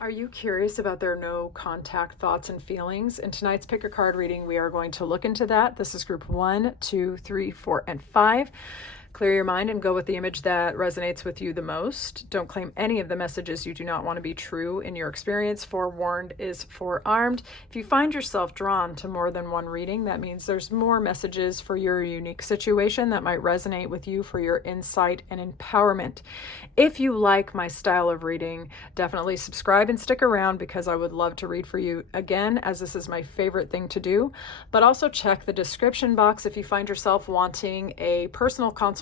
Are you curious about their no contact thoughts and feelings? In tonight's pick a card reading, we are going to look into that. This is group 1, 2, 3, 4, and 5. Clear your mind and go with the image that resonates with you the most. Don't claim any of the messages you do not want to be true in your experience. Forewarned is forearmed. If you find yourself drawn to more than one reading, that means there's more messages for your unique situation that might resonate with you for your insight and empowerment. If you like my style of reading, definitely subscribe and stick around because I would love to read for you again, as this is my favorite thing to do. But also check the description box if you find yourself wanting a personal consultation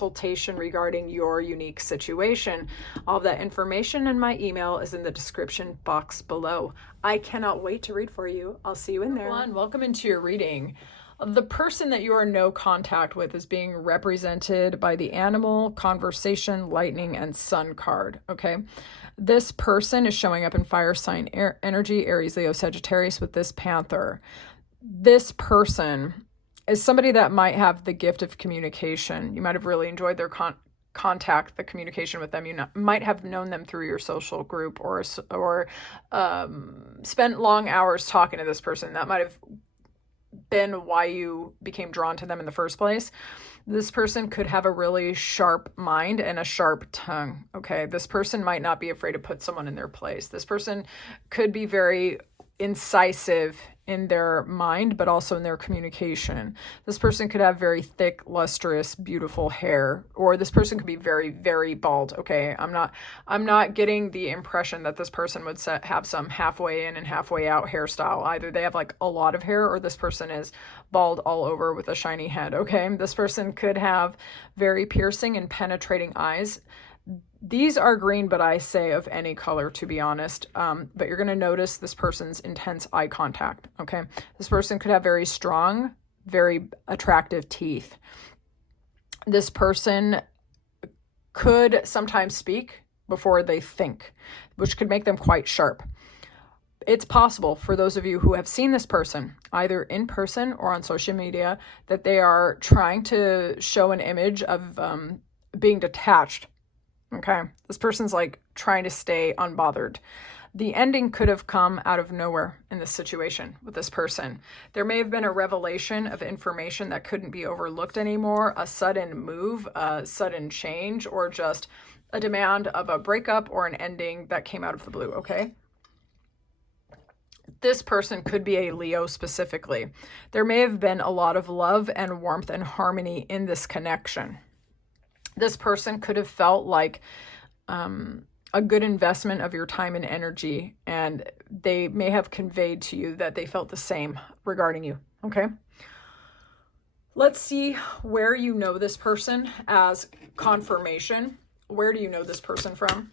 regarding your unique situation. All of that information and my email is in the description box below. I cannot wait to read for you. I'll see you in there. Welcome into your reading. The person that you are no contact with is being represented by the animal, conversation, lightning, and sun card, okay? This person is showing up in fire sign energy, Aries, Leo, Sagittarius with this panther. This person is somebody that might have the gift of communication. You might have really enjoyed their contact, the communication with them. You might have known them through your social group or spent long hours talking to this person. That might have been why you became drawn to them in the first place. This person could have a really sharp mind and a sharp tongue, okay? This person might not be afraid to put someone in their place. This person could be very incisive in their mind, but also in their communication. This person could have very thick, lustrous, beautiful hair, or this person could be very, very bald. Okay, I'm not getting the impression that this person would have some halfway in and halfway out hairstyle. Either they have like a lot of hair, or this person is bald all over with a shiny head. Okay, this person could have very piercing and penetrating eyes. These are green, but I say of any color, to be honest. But you're going to notice this person's intense eye contact, okay? This person could have very strong, very attractive teeth. This person could sometimes speak before they think, which could make them quite sharp. It's possible for those of you who have seen this person, either in person or on social media, that they are trying to show an image of being detached. Okay, this person's like trying to stay unbothered. The ending could have come out of nowhere in this situation with this person. There may have been a revelation of information that couldn't be overlooked anymore, a sudden move, a sudden change, or just a demand of a breakup or an ending that came out of the blue, okay? This person could be a Leo specifically. There may have been a lot of love and warmth and harmony in this connection. This person could have felt like a good investment of your time and energy, and they may have conveyed to you that they felt the same regarding you, okay? Let's see where you know this person as confirmation. Where do you know this person from?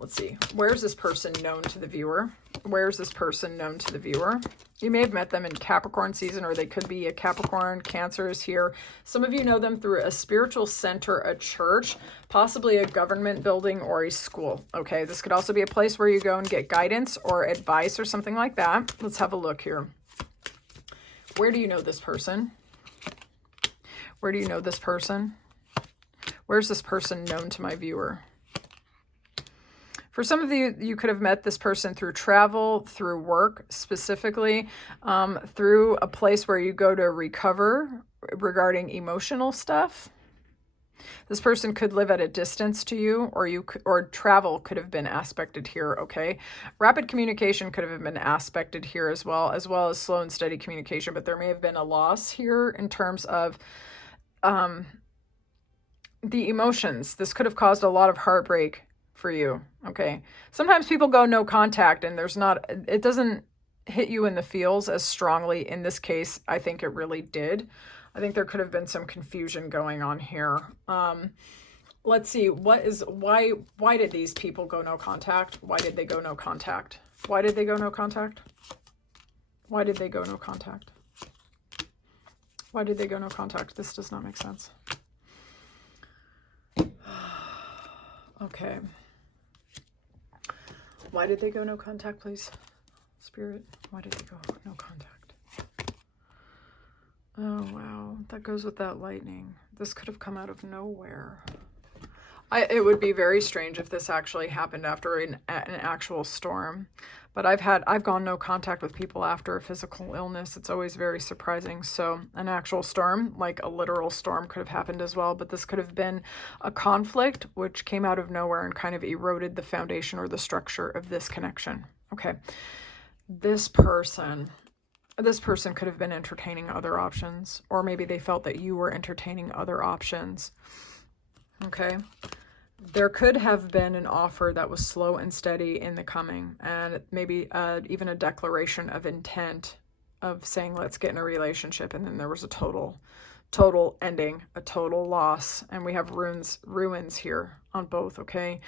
Let's see. Where's this person known to the viewer? Where's this person known to the viewer? You may have met them in Capricorn season, or they could be a Capricorn. Cancer is here. Some of you know them through a spiritual center, a church, possibly a government building or a school. Okay, this could also be a place where you go and get guidance or advice or something like that. Let's have a look here. Where do you know this person? Where do you know this person? Where's this person known to my viewer? For some of you, you could have met this person through travel, through work specifically, through a place where you go to recover regarding emotional stuff. This person could live at a distance to you, or travel could have been aspected here, okay? Rapid communication could have been aspected here as well as slow and steady communication, but there may have been a loss here in terms of the emotions. This could have caused a lot of heartbreak for you, okay? Sometimes people go no contact and it doesn't hit you in the feels as strongly. In this case, I think it really did. I think there could have been some confusion going on here. Let's see, why did these people go no contact? Why did they go no contact? Why did they go no contact? Why did they go no contact? Why did they go no contact? This does not make sense. Okay. Why did they go no contact, please? Spirit, why did they go no contact? Oh, wow. That goes with that lightning. This could have come out of nowhere. It would be very strange if this actually happened after an actual storm. But I've gone no contact with people after a physical illness. It's always very surprising. So an actual storm, like a literal storm, could have happened as well. But this could have been a conflict which came out of nowhere and kind of eroded the foundation or the structure of this connection. Okay. This person could have been entertaining other options, or maybe they felt that you were entertaining other options. Okay. There could have been an offer that was slow and steady in the coming, and maybe even a declaration of intent of saying, let's get in a relationship. And then there was a total ending, a total loss. And we have ruins here on both. Okay.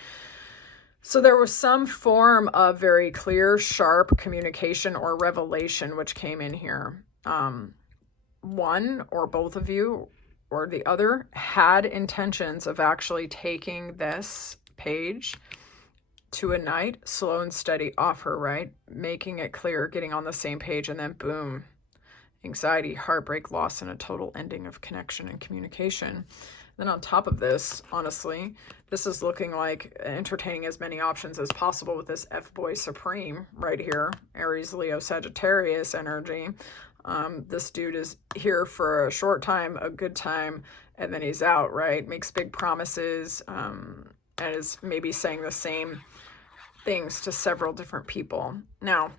So there was some form of very clear, sharp communication or revelation which came in here. One or both of you or the other had intentions of actually taking this page to a night, slow and steady offer, right? Making it clear, getting on the same page, and then boom, anxiety, heartbreak, loss, and a total ending of connection and communication. Then on top of this, honestly, this is looking like entertaining as many options as possible with this F-Boy Supreme right here, Aries, Leo, Sagittarius energy. This dude is here for a short time, a good time, and then he's out, right? Makes big promises, and is maybe saying the same things to several different people. Now,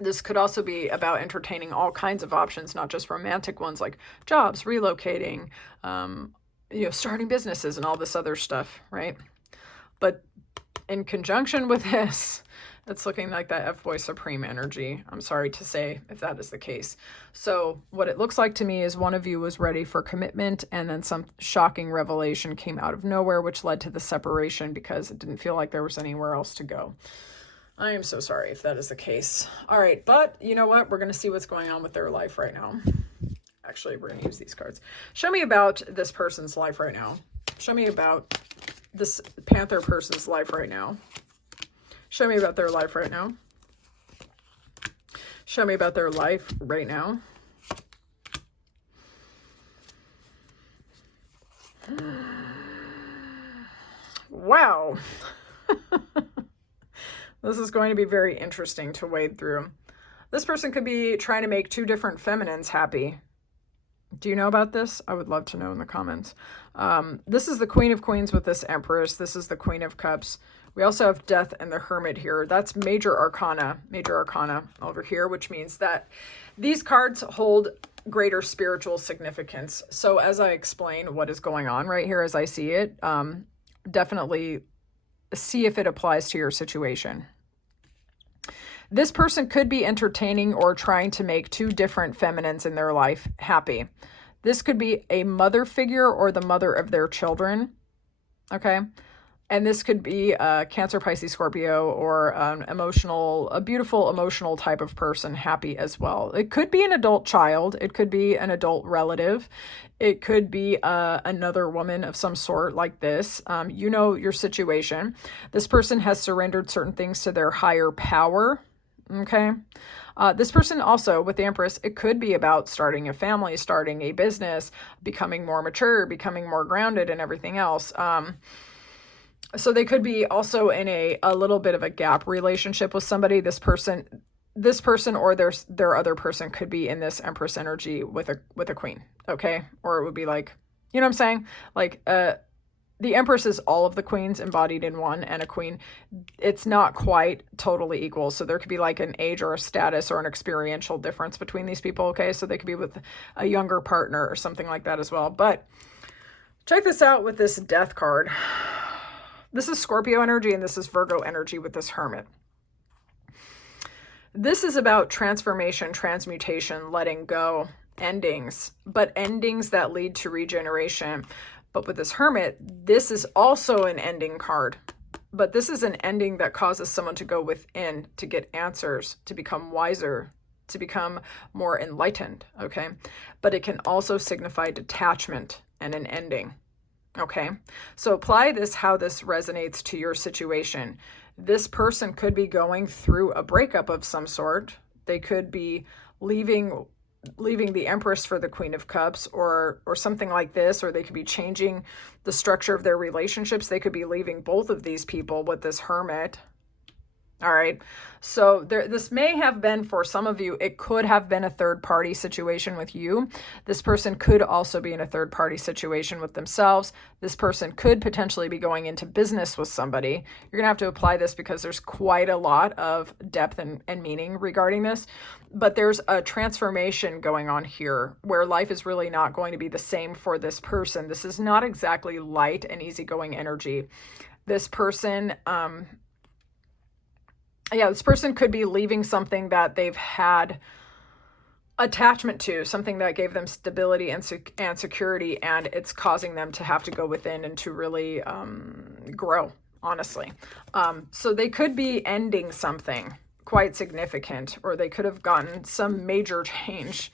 this could also be about entertaining all kinds of options, not just romantic ones like jobs, relocating, starting businesses and all this other stuff, right? But in conjunction with this, it's looking like that F-Boy Supreme energy. I'm sorry to say if that is the case. So what it looks like to me is one of you was ready for commitment, and then some shocking revelation came out of nowhere, which led to the separation because it didn't feel like there was anywhere else to go. I am so sorry if that is the case. All right, but you know what? We're going to see what's going on with their life right now. Actually, we're going to use these cards. Show me about this person's life right now. Show me about this Panther person's life right now. Show me about their life right now. Show me about their life right now. Wow. This is going to be very interesting to wade through. This person could be trying to make two different feminines happy. Do you know about this? I would love to know in the comments. This is the Queen of Queens with this Empress. This is the Queen of Cups. We also have Death and the Hermit here. That's major arcana over here, which means that these cards hold greater spiritual significance. So as I explain what is going on right here as I see it, definitely see if it applies to your situation. This person could be entertaining or trying to make two different feminines in their life happy. This could be a mother figure or the mother of their children. Okay. And this could be a Cancer, Pisces, Scorpio, or a beautiful emotional type of person happy as well. It could be an adult child. It could be an adult relative. It could be another woman of some sort like this. You know your situation. This person has surrendered certain things to their higher power. Okay. This person also with the Empress, it could be about starting a family, starting a business, becoming more mature, becoming more grounded and everything else. So they could be also in a little bit of a gap relationship with somebody. This person or their other person could be in this Empress energy with a queen. Okay. Or it would be like, you know what I'm saying? Like, the Empress is all of the queens embodied in one, and a queen, it's not quite totally equal. So there could be like an age or a status or an experiential difference between these people. Okay. So they could be with a younger partner or something like that as well. But check this out with this Death card. This is Scorpio energy, and this is Virgo energy with this Hermit. This is about transformation, transmutation, letting go, endings, but endings that lead to regeneration. But with this Hermit, this is also an ending card. But this is an ending that causes someone to go within, to get answers, to become wiser, to become more enlightened, okay? But it can also signify detachment and an ending. Okay, so apply this, how this resonates to your situation. This person could be going through a breakup of some sort. They could be leaving leaving the Empress for the Queen of Cups, or something like this, or they could be changing the structure of their relationships. They could be leaving both of these people with this Hermit. All right. So this may have been, for some of you, it could have been a third party situation with you. This person could also be in a third party situation with themselves. This person could potentially be going into business with somebody. You're going to have to apply this because there's quite a lot of depth and meaning regarding this. But there's a transformation going on here where life is really not going to be the same for this person. This is not exactly light and easygoing energy. This person, this person could be leaving something that they've had attachment to, something that gave them stability and security, and it's causing them to have to go within and to really grow, honestly. So they could be ending something quite significant, or they could have gotten some major change.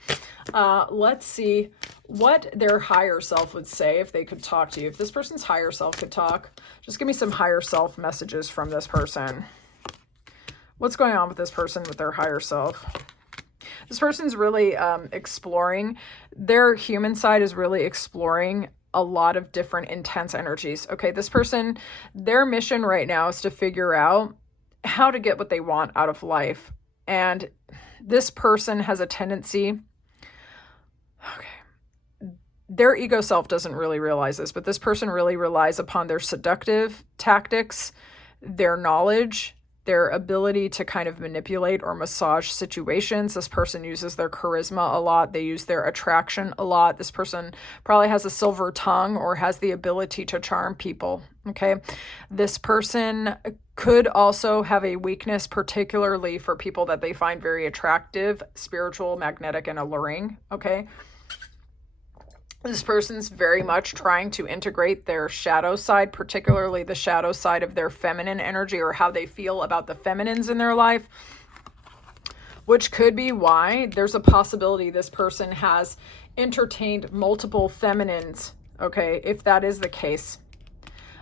Let's see what their higher self would say if they could talk to you. If this person's higher self could talk, just give me some higher self messages from this person. What's going on with this person with their higher self? This person's really exploring. Their human side is really exploring a lot of different intense energies. Okay, this person, their mission right now is to figure out how to get what they want out of life. And this person has a tendency, their ego self doesn't really realize this, but this person really relies upon their seductive tactics, their knowledge, their ability to kind of manipulate or massage situations. This person uses their charisma a lot. They use their attraction a lot. This person probably has a silver tongue or has the ability to charm people. Okay. This person could also have a weakness, particularly for people that they find very attractive, spiritual, magnetic, and alluring. Okay. This person's very much trying to integrate their shadow side, particularly the shadow side of their feminine energy, or how they feel about the feminines in their life, which could be why there's a possibility this person has entertained multiple feminines. Okay, if that is the case,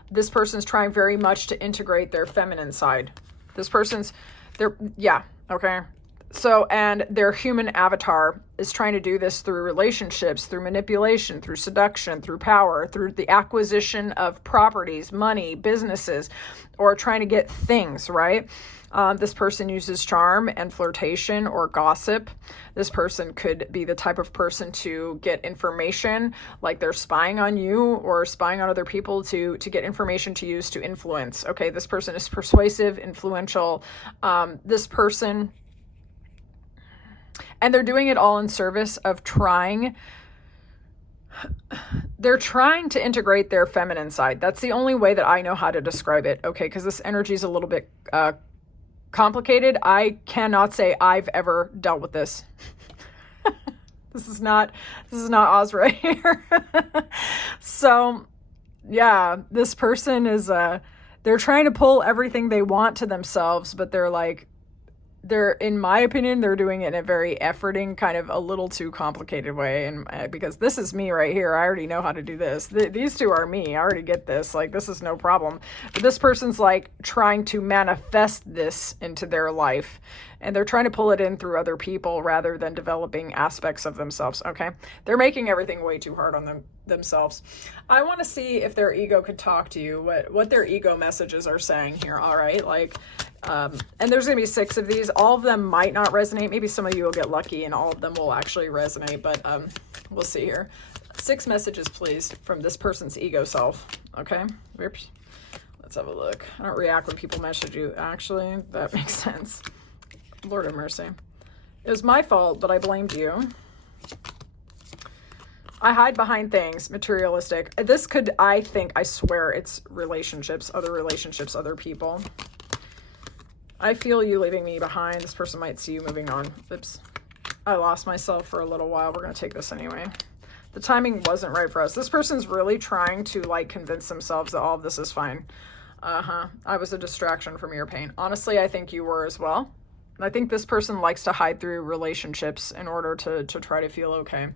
this person's trying very much to integrate their feminine side. This person's, okay. So, and their human avatar is trying to do this through relationships, through manipulation, through seduction, through power, through the acquisition of properties, money, businesses, or trying to get things, right? This person uses charm and flirtation or gossip. This person could be the type of person to get information, like they're spying on you or spying on other people to get information to use to influence. Okay, this person is persuasive, influential. This person... And they're doing it all in service of they're trying to integrate their feminine side. That's the only way that I know how to describe it, okay? Because this energy is a little bit complicated. I cannot say I've ever dealt with this. This is not Ozra here. So, yeah, this person is, they're trying to pull everything they want to themselves, but in my opinion, they're doing it in a very efforting, kind of a little too complicated way. And because this is me right here, I already know how to do this. These two are me. I already get this. Like, this is no problem. But this person's like trying to manifest this into their life. And they're trying to pull it in through other people rather than developing aspects of themselves. Okay. They're making everything way too hard on themselves. I want to see if their ego could talk to you, what their ego messages are saying here. All right. Like, and there's going to be 6 of these. All of them might not resonate. Maybe some of you will get lucky and all of them will actually resonate, but we'll see here. 6 messages, please, from this person's ego self. Okay. Oops. Let's have a look. I don't react when people message you. Actually, that makes sense. Lord have mercy. It was my fault, but I blamed you. I hide behind things, materialistic. This could, I swear it's relationships, other people. I feel you leaving me behind. This person might see you moving on. Oops. I lost myself for a little while. We're going to take this anyway. The timing wasn't right for us. This person's really trying to like convince themselves that all of this is fine. I was a distraction from your pain. Honestly, I think you were as well. I think this person likes to hide through relationships in order to try to feel okay.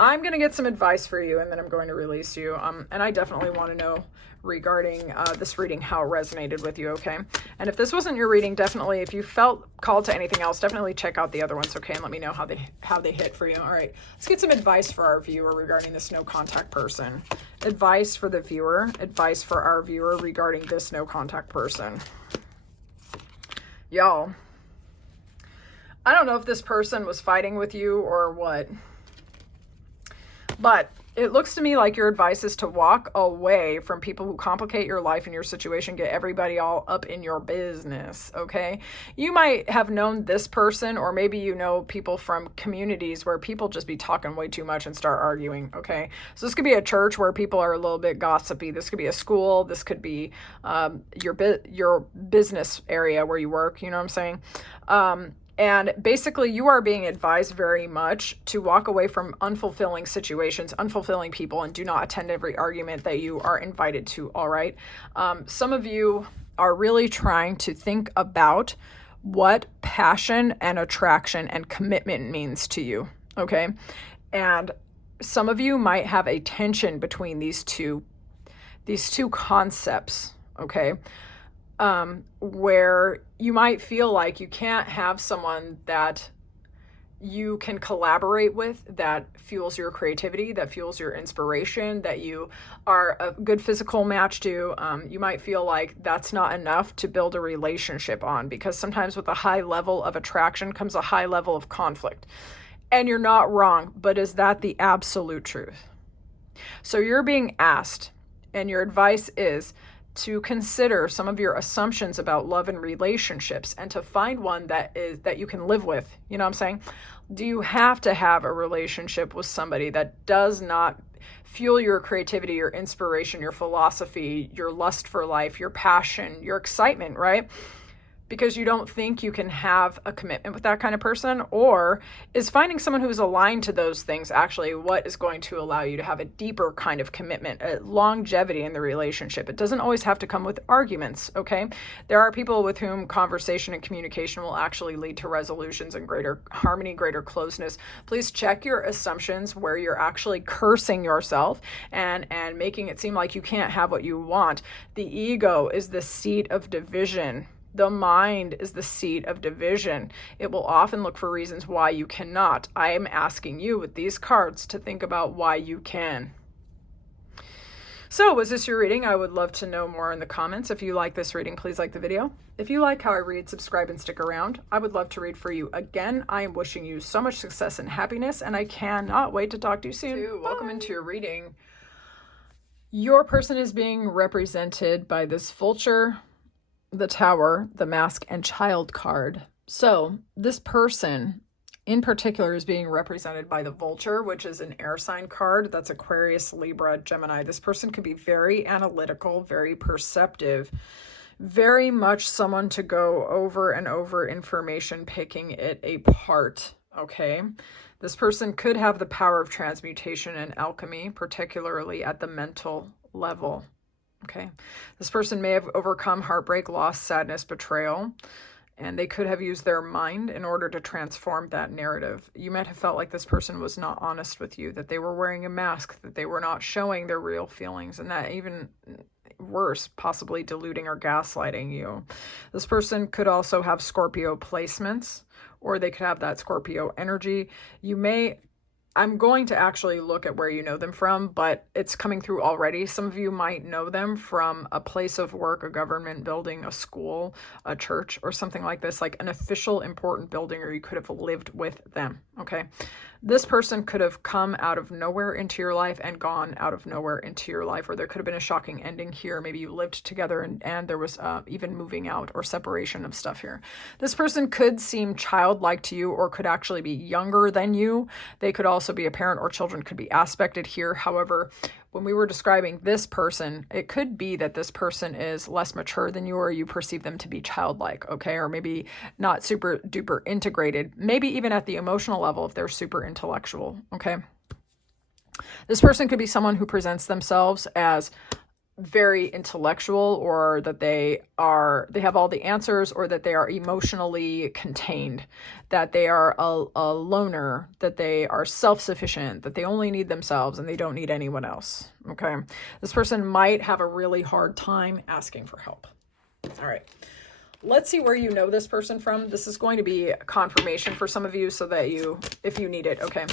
I'm going to get some advice for you, and then I'm going to release you. And I definitely want to know regarding this reading, how it resonated with you, okay? And if this wasn't your reading, definitely, if you felt called to anything else, definitely check out the other ones, okay? And let me know how they hit for you. All right, let's get some advice for our viewer regarding this no contact person. Advice for the viewer, advice for our viewer regarding this no contact person. Y'all, I don't know if this person was fighting with you or what, but it looks to me like your advice is to walk away from people who complicate your life and your situation, get everybody all up in your business, okay? You might have known this person, or maybe you know people from communities where people just be talking way too much and start arguing, okay? So this could be a church where people are a little bit gossipy. This could be a school. This could be your business area where you work, you know what I'm saying? And basically, you are being advised very much to walk away from unfulfilling situations, unfulfilling people, and do not attend every argument that you are invited to, all right? Some of you are really trying to think about what passion and attraction and commitment means to you, okay? And some of you might have a tension between these two concepts, okay? Where you might feel like you can't have someone that you can collaborate with that fuels your creativity, that fuels your inspiration, that you are a good physical match to. You might feel like that's not enough to build a relationship on, because sometimes with a high level of attraction comes a high level of conflict. And you're not wrong, but is that the absolute truth? So you're being asked, and your advice is to consider some of your assumptions about love and relationships, and to find one that you can live with. You know what I'm saying? Do you have to have a relationship with somebody that does not fuel your creativity, your inspiration, your philosophy, your lust for life, your passion, your excitement, right? Because you don't think you can have a commitment with that kind of person? Or is finding someone who's aligned to those things actually what is going to allow you to have a deeper kind of commitment, a longevity in the relationship? It doesn't always have to come with arguments, okay? There are people with whom conversation and communication will actually lead to resolutions and greater harmony, greater closeness. Please check your assumptions where you're actually cursing yourself and making it seem like you can't have what you want. The ego is the seat of division. The mind is the seat of division. It will often look for reasons why you cannot. I am asking you with these cards to think about why you can. So, was this your reading? I would love to know more in the comments. If you like this reading, please like the video. If you like how I read, subscribe and stick around. I would love to read for you again. I am wishing you so much success and happiness, and I cannot wait to talk to you soon. Welcome into your reading. Your person is being represented by this vulture, the Tower, the Mask, and Child card. So this person in particular is being represented by the Vulture, which is an air sign card. That's Aquarius, Libra, Gemini. This person could be very analytical, very perceptive, very much someone to go over and over information, picking it apart, okay? This person could have the power of transmutation and alchemy, particularly at the mental level. Okay, this person may have overcome heartbreak, loss, sadness, betrayal, and they could have used their mind in order to transform that narrative. You might have felt like this person was not honest with you, that they were wearing a mask, that they were not showing their real feelings, and that even worse, possibly deluding or gaslighting you. This person could also have Scorpio placements, or they could have that Scorpio energy. I'm going to actually look at where you know them from, but it's coming through already. Some of you might know them from a place of work, a government building, a school, a church, or something like this, like an official important building, or you could have lived with them, okay? This person could have come out of nowhere into your life and gone out of nowhere into your life, or there could have been a shocking ending here. Maybe you lived together and there was even moving out or separation of stuff here. This person could seem childlike to you, or could actually be younger than you. They could also be a parent, or children could be aspected here. However, when we were describing this person, it could be that this person is less mature than you, or you perceive them to be childlike, okay? Or maybe not super duper integrated, maybe even at the emotional level if they're super intellectual, okay? This person could be someone who presents themselves as very intellectual, or that they have all the answers, or that they are emotionally contained, that they are a loner, that they are self-sufficient, that they only need themselves and they don't need anyone else. Okay. This person might have a really hard time asking for help. All right. Let's see where you know this person from. This is going to be confirmation for some of you, so that if you need it. Okay.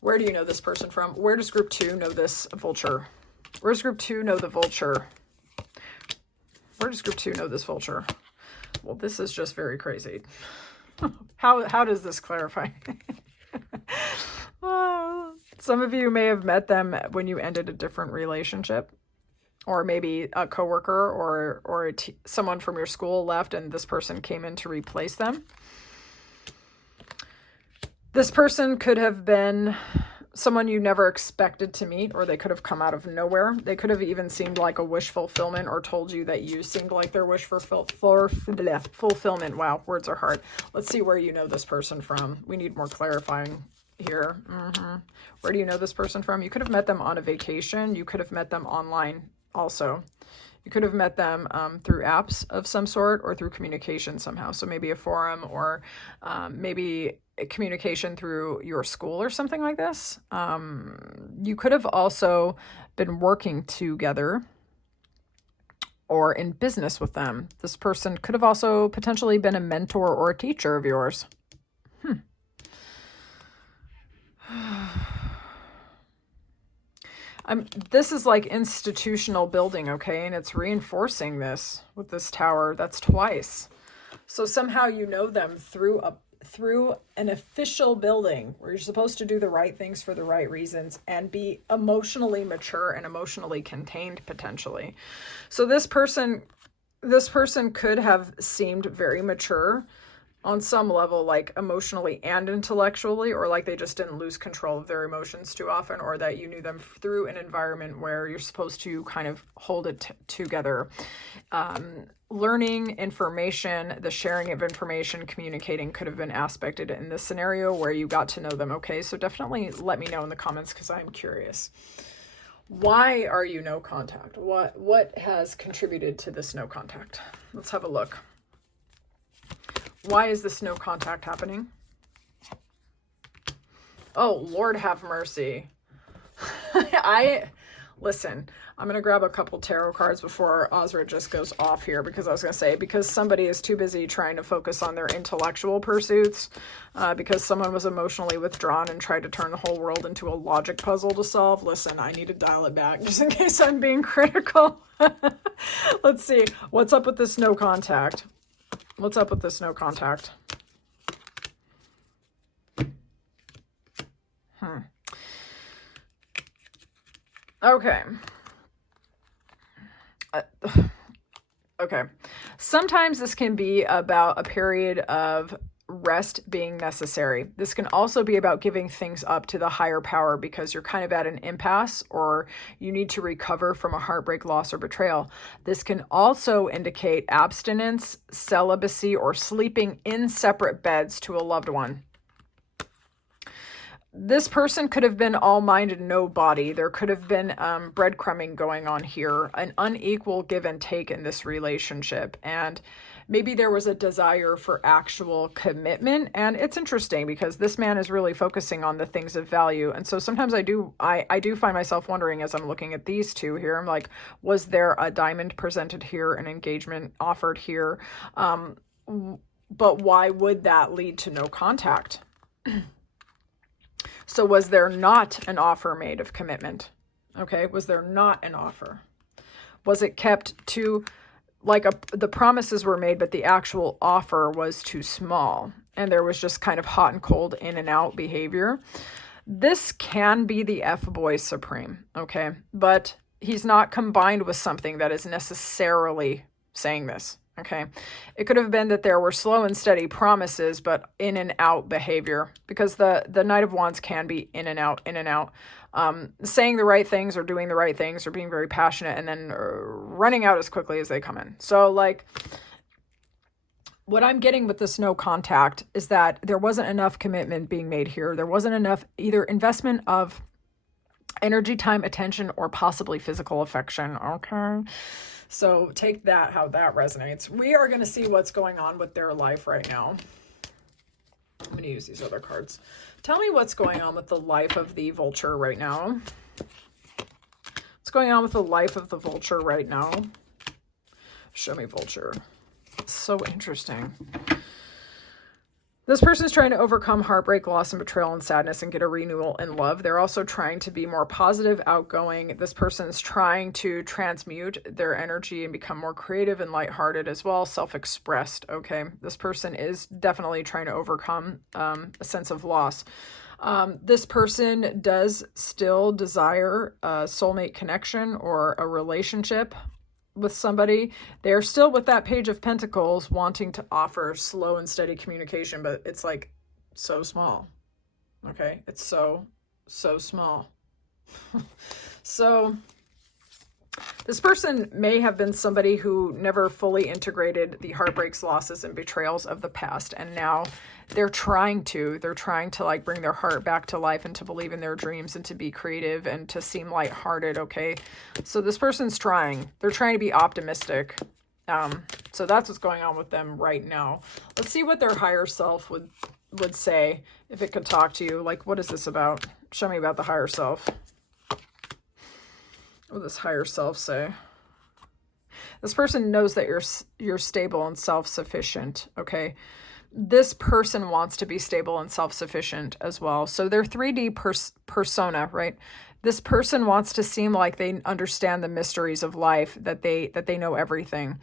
Where do you know this person from? Where does group 2 know this vulture? Where does group 2 know the vulture? Where does group 2 know this vulture? Well, this is just very crazy. How does this clarify? Some of you may have met them when you ended a different relationship, or maybe a coworker or someone from your school left and this person came in to replace them. This person could have been someone you never expected to meet, or they could have come out of nowhere. They could have even seemed like a wish fulfillment, or told you that you seemed like their wish for fulfillment. Wow, words are hard. Let's see where you know this person from. We need more clarifying here. Where do you know this person from? You could have met them on a vacation. You could have met them online also. You could have met them through apps of some sort, or through communication somehow. So maybe a forum, or maybe a communication through your school or something like this. You could have also been working together or in business with them. This person could have also potentially been a mentor or a teacher of yours. This is like institutional building, okay? And it's reinforcing this with this tower. That's twice. So somehow you know them through an official building where you're supposed to do the right things for the right reasons and be emotionally mature and emotionally contained potentially. So this person could have seemed very mature on some level, like emotionally and intellectually, or like they just didn't lose control of their emotions too often, or that you knew them through an environment where you're supposed to kind of hold it together. Learning information, the sharing of information, communicating could have been aspected in this scenario where you got to know them. Okay, so definitely let me know in the comments, because I'm curious. Why are you no contact? What has contributed to this no contact? Let's have a look. Why is this no contact happening? Oh, Lord have mercy. Listen, I'm going to grab a couple tarot cards before Ozra just goes off here, because I was going to say, because somebody is too busy trying to focus on their intellectual pursuits, because someone was emotionally withdrawn and tried to turn the whole world into a logic puzzle to solve. Listen, I need to dial it back just in case I'm being critical. Let's see. What's up with this no contact? What's up with this no contact? Okay. Okay. Sometimes this can be about a period of rest being necessary. This can also be about giving things up to the higher power because you're kind of at an impasse, or you need to recover from a heartbreak, loss, or betrayal. This can also indicate abstinence, celibacy, or sleeping in separate beds to a loved one. This person could have been all mind and no body. There could have been breadcrumbing going on here, an unequal give and take in this relationship. And maybe there was a desire for actual commitment. And it's interesting because this man is really focusing on the things of value. And so sometimes I do find myself wondering, as I'm looking at these two here, I'm like, was there a diamond presented here, an engagement offered here? But why would that lead to no contact? So was there not an offer made of commitment? Okay, was there not an offer? Was it kept to, like, the promises were made, but the actual offer was too small, and there was just kind of hot and cold, in and out behavior? This can be the F-boy supreme, okay? But he's not combined with something that is necessarily saying this. Okay, it could have been that there were slow and steady promises, but in and out behavior, because the Knight of Wands can be in and out, saying the right things or doing the right things or being very passionate and then running out as quickly as they come in. So, like, what I'm getting with this no contact is that there wasn't enough commitment being made here. There wasn't enough either investment of energy, time, attention, or possibly physical affection. Okay. So take that, how that resonates. We are going to see what's going on with their life right now. I'm going to use these other cards. Tell me what's going on with the life of the vulture right now. What's going on with the life of the vulture right now? Show me vulture. So interesting. This person is trying to overcome heartbreak, loss, and betrayal and sadness and get a renewal in love. They're also trying to be more positive, outgoing. This person is trying to transmute their energy and become more creative and lighthearted as well, self-expressed, okay? This person is definitely trying to overcome a sense of loss. This person does still desire a soulmate connection or a relationship with somebody. They're still with that Page of Pentacles wanting to offer slow and steady communication, but it's like so small. Okay. It's so small. So this person may have been somebody who never fully integrated the heartbreaks, losses, and betrayals of the past. And now they're trying to like bring their heart back to life and to believe in their dreams and to be creative and to seem lighthearted. Okay. So this person's trying, they're trying to be optimistic. So that's what's going on with them right now. Let's see what their higher self would say if it could talk to you. Like, what is this about? Show me about the higher self. What does this higher self say? This person knows that you're stable and self-sufficient, okay? This person wants to be stable and self-sufficient as well. So they're 3D persona, right? This person wants to seem like they understand the mysteries of life, that they know everything.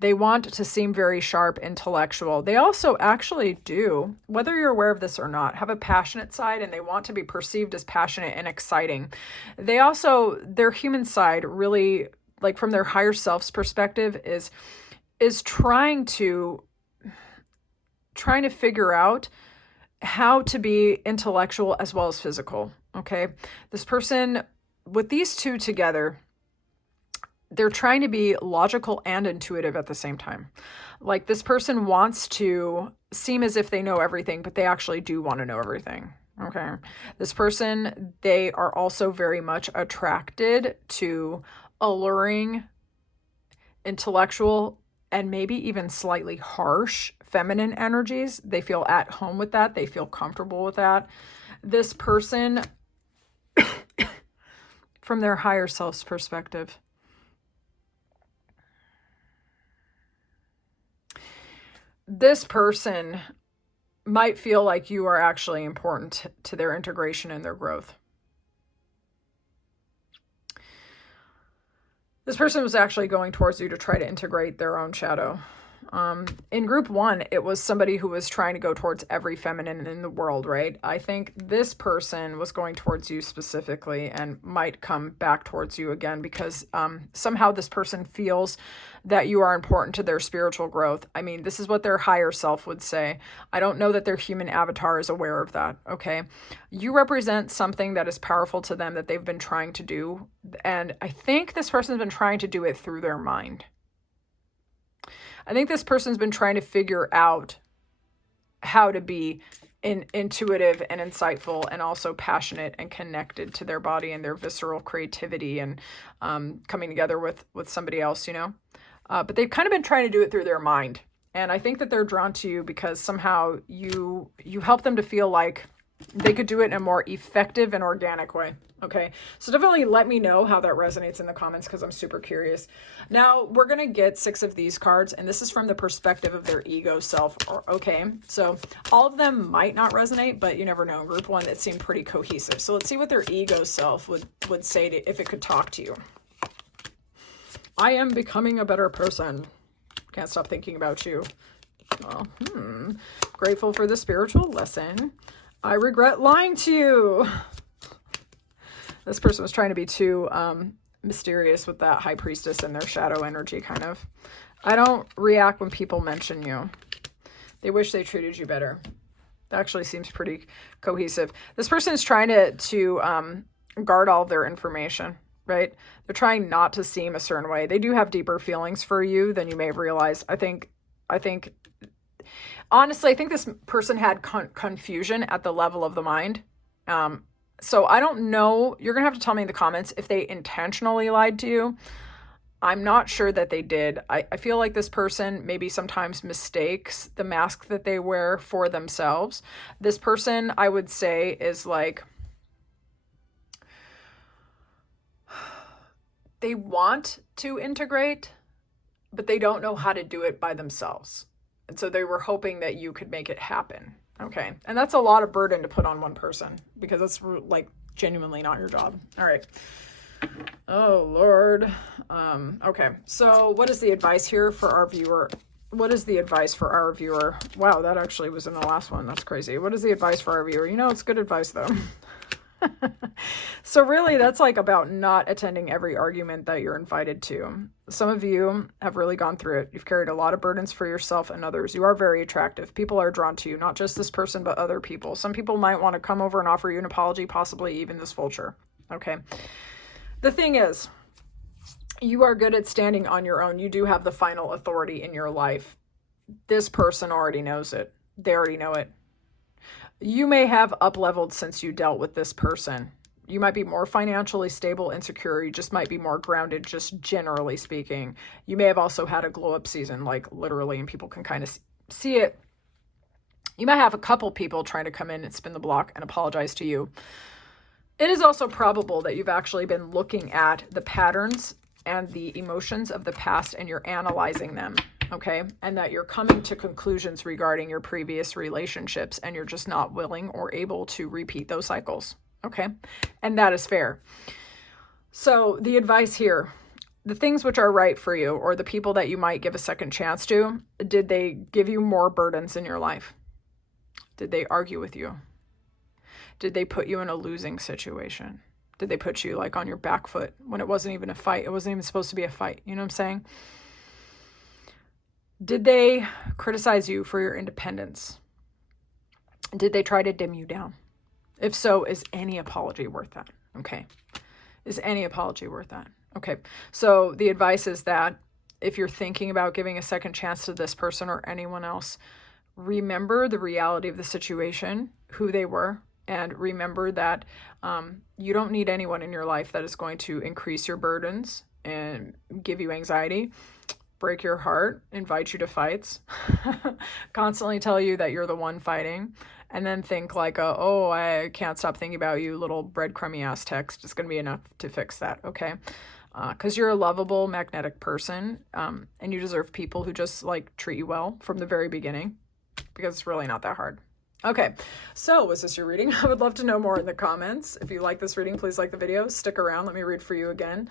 They want to seem very sharp, intellectual. They also actually do, whether you're aware of this or not, have a passionate side, and they want to be perceived as passionate and exciting. They also, their human side really, like from their higher self's perspective, is trying to figure out how to be intellectual as well as physical, okay? This person, with these two together, they're trying to be logical and intuitive at the same time. Like, this person wants to seem as if they know everything, but they actually do want to know everything. Okay. This person, they are also very much attracted to alluring, intellectual, and maybe even slightly harsh feminine energies. They feel at home with that. They feel comfortable with that. This person, from their higher self's perspective, this person might feel like you are actually important to their integration and their growth. This person was actually going towards you to try to integrate their own shadow. In group one, it was somebody who was trying to go towards every feminine in the world, right? I think this person was going towards you specifically and might come back towards you again because somehow this person feels that you are important to their spiritual growth. I mean, this is what their higher self would say. I don't know that their human avatar is aware of that, okay? You represent something that is powerful to them that they've been trying to do. And I think this person's been trying to do it through their mind. I think this person's been trying to figure out how to be intuitive and insightful and also passionate and connected to their body and their visceral creativity and coming together with somebody else, you know. But they've kind of been trying to do it through their mind. And I think that they're drawn to you because somehow you help them to feel like they could do it in a more effective and organic way. Okay, so definitely let me know how that resonates in the comments because I'm super curious. Now, we're going to get 6 of these cards, and this is from the perspective of their ego self. Okay, so all of them might not resonate, but you never know. In group one, it seemed pretty cohesive. So let's see what their ego self would say if it could talk to you. I am becoming a better person. Can't stop thinking about you. Well, grateful for the spiritual lesson. I regret lying to you. This person was trying to be too mysterious with that high priestess and their shadow energy, kind of. I don't react when people mention you. They wish they treated you better. That actually seems pretty cohesive. This person is trying to guard all of their information, right? They're trying not to seem a certain way. They do have deeper feelings for you than you may have realized. I think, honestly, I think this person had confusion at the level of the mind. So I don't know. You're going to have to tell me in the comments if they intentionally lied to you. I'm not sure that they did. I feel like this person maybe sometimes mistakes the mask that they wear for themselves. This person, I would say, is like, they want to integrate, but they don't know how to do it by themselves. And so they were hoping that you could make it happen. Okay. And that's a lot of burden to put on one person, because that's like genuinely not your job. All right. Oh, Lord. Okay. So what is the advice here for our viewer? What is the advice for our viewer? Wow, that actually was in the last one. That's crazy. What is the advice for our viewer? You know, it's good advice, though. So really, that's like about not attending every argument that you're invited to. Some of you have really gone through it. You've carried a lot of burdens for yourself and others. You are very attractive. People are drawn to you, not just this person, but other people. Some people might want to come over and offer you an apology, possibly even this vulture. Okay. The thing is, you are good at standing on your own. You do have the final authority in your life. This person already knows it. They already know it. You may have up-leveled since you dealt with this person. You might be more financially stable and secure. You just might be more grounded, just generally speaking. You may have also had a glow-up season, like literally, and people can kind of see it. You might have a couple people trying to come in and spin the block and apologize to you. It is also probable that you've actually been looking at the patterns and the emotions of the past and you're analyzing them, okay? And that you're coming to conclusions regarding your previous relationships and you're just not willing or able to repeat those cycles, okay? And that is fair. So the advice here, the things which are right for you or the people that you might give a second chance to, did they give you more burdens in your life? Did they argue with you? Did they put you in a losing situation? Did they put you like on your back foot when it wasn't even a fight? It wasn't even supposed to be a fight. You know what I'm saying? Did they criticize you for your independence? Did they try to dim you down? If so, is any apology worth that? Okay. Is any apology worth that? Okay. So the advice is that if you're thinking about giving a second chance to this person or anyone else, remember the reality of the situation, who they were, and remember that you don't need anyone in your life that is going to increase your burdens and give you anxiety, break your heart, invite you to fights, constantly tell you that you're the one fighting, and then think like, oh, I can't stop thinking about you, little breadcrumby ass text. It's going to be enough to fix that, okay? Because you're a lovable, magnetic person, and you deserve people who just like treat you well from the very beginning, because it's really not that hard. Okay, so was this your reading? I would love to know more in the comments. If you like this reading, please like the video. Stick around. Let me read for you again.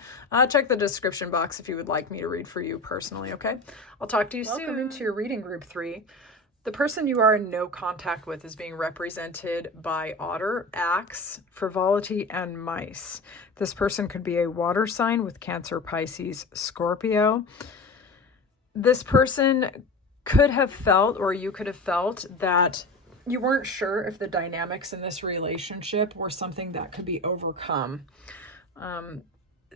Check the description box if you would like me to read for you personally, okay? I'll talk to you soon. Welcome into your reading group 3. The person you are in no contact with is being represented by otter, axe, frivolity, and mice. This person could be a water sign with Cancer, Pisces, Scorpio. This person could have felt, or you could have felt, that you weren't sure if the dynamics in this relationship were something that could be overcome.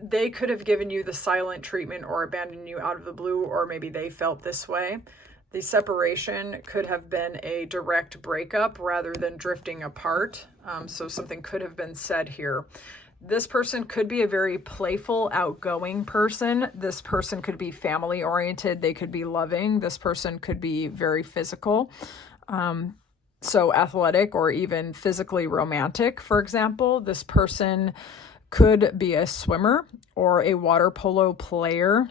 They could have given you the silent treatment or abandoned you out of the blue, or maybe they felt this way. The separation could have been a direct breakup rather than drifting apart. So something could have been said here. This person could be a very playful, outgoing person. This person could be family oriented. They could be loving. This person could be very physical. So athletic or even physically romantic, for example. This person could be a swimmer or a water polo player.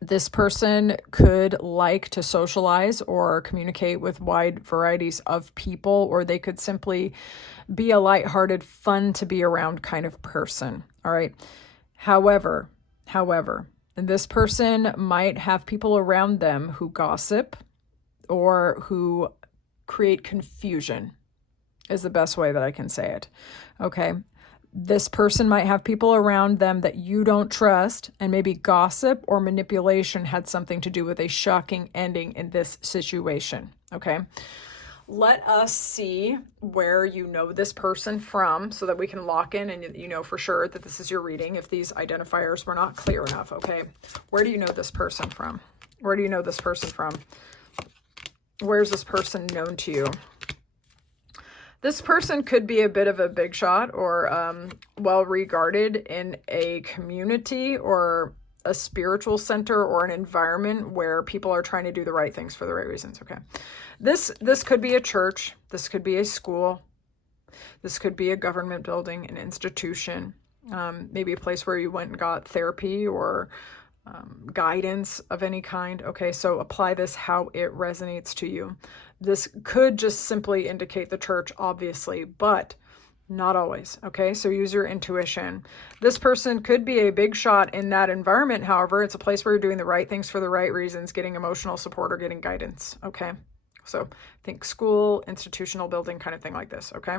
This person could like to socialize or communicate with wide varieties of people, or they could simply be a lighthearted, fun to be around kind of person. All right. However, this person might have people around them who gossip or who create confusion, is the best way that I can say it. Okay. This person might have people around them that you don't trust, and maybe gossip or manipulation had something to do with a shocking ending in this situation. Okay. Let us see where you know this person from so that we can lock in and you know for sure that this is your reading if these identifiers were not clear enough. Okay. Where do you know this person from? Where do you know this person from? Where's this person known to you? This person could be a bit of a big shot or well regarded in a community or a spiritual center or an environment where people are trying to do the right things for the right reasons. Okay. This could be a church. This could be a school. This could be a government building, an institution, maybe a place where you went and got therapy or guidance of any kind. Okay, so apply this how it resonates to you. This could just simply indicate the church, obviously, but not always. Okay, so use your intuition. This person could be a big shot in that environment. However, it's a place where you're doing the right things for the right reasons, getting emotional support or getting guidance. Okay, so think school, institutional building, kind of thing like this. Okay,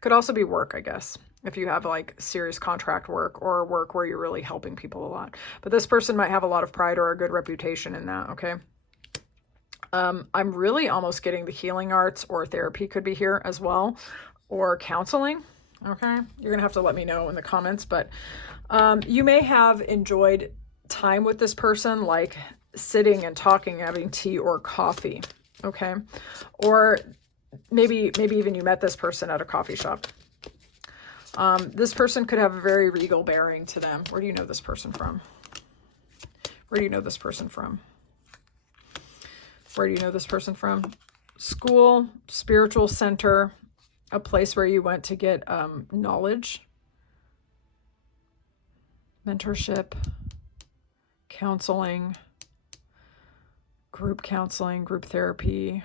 could also be work, I guess, if you have like serious contract work or work where you're really helping people a lot. But this person might have a lot of pride or a good reputation in that. Okay. I'm really almost getting the healing arts or therapy could be here as well, or counseling. Okay. You're going to have to let me know in the comments, but you may have enjoyed time with this person, like sitting and talking, having tea or coffee. Okay. Or maybe even you met this person at a coffee shop. This person could have a very regal bearing to them. Where do you know this person from? Where do you know this person from? Where do you know this person from? School, spiritual center, a place where you went to get knowledge, mentorship, counseling, group therapy.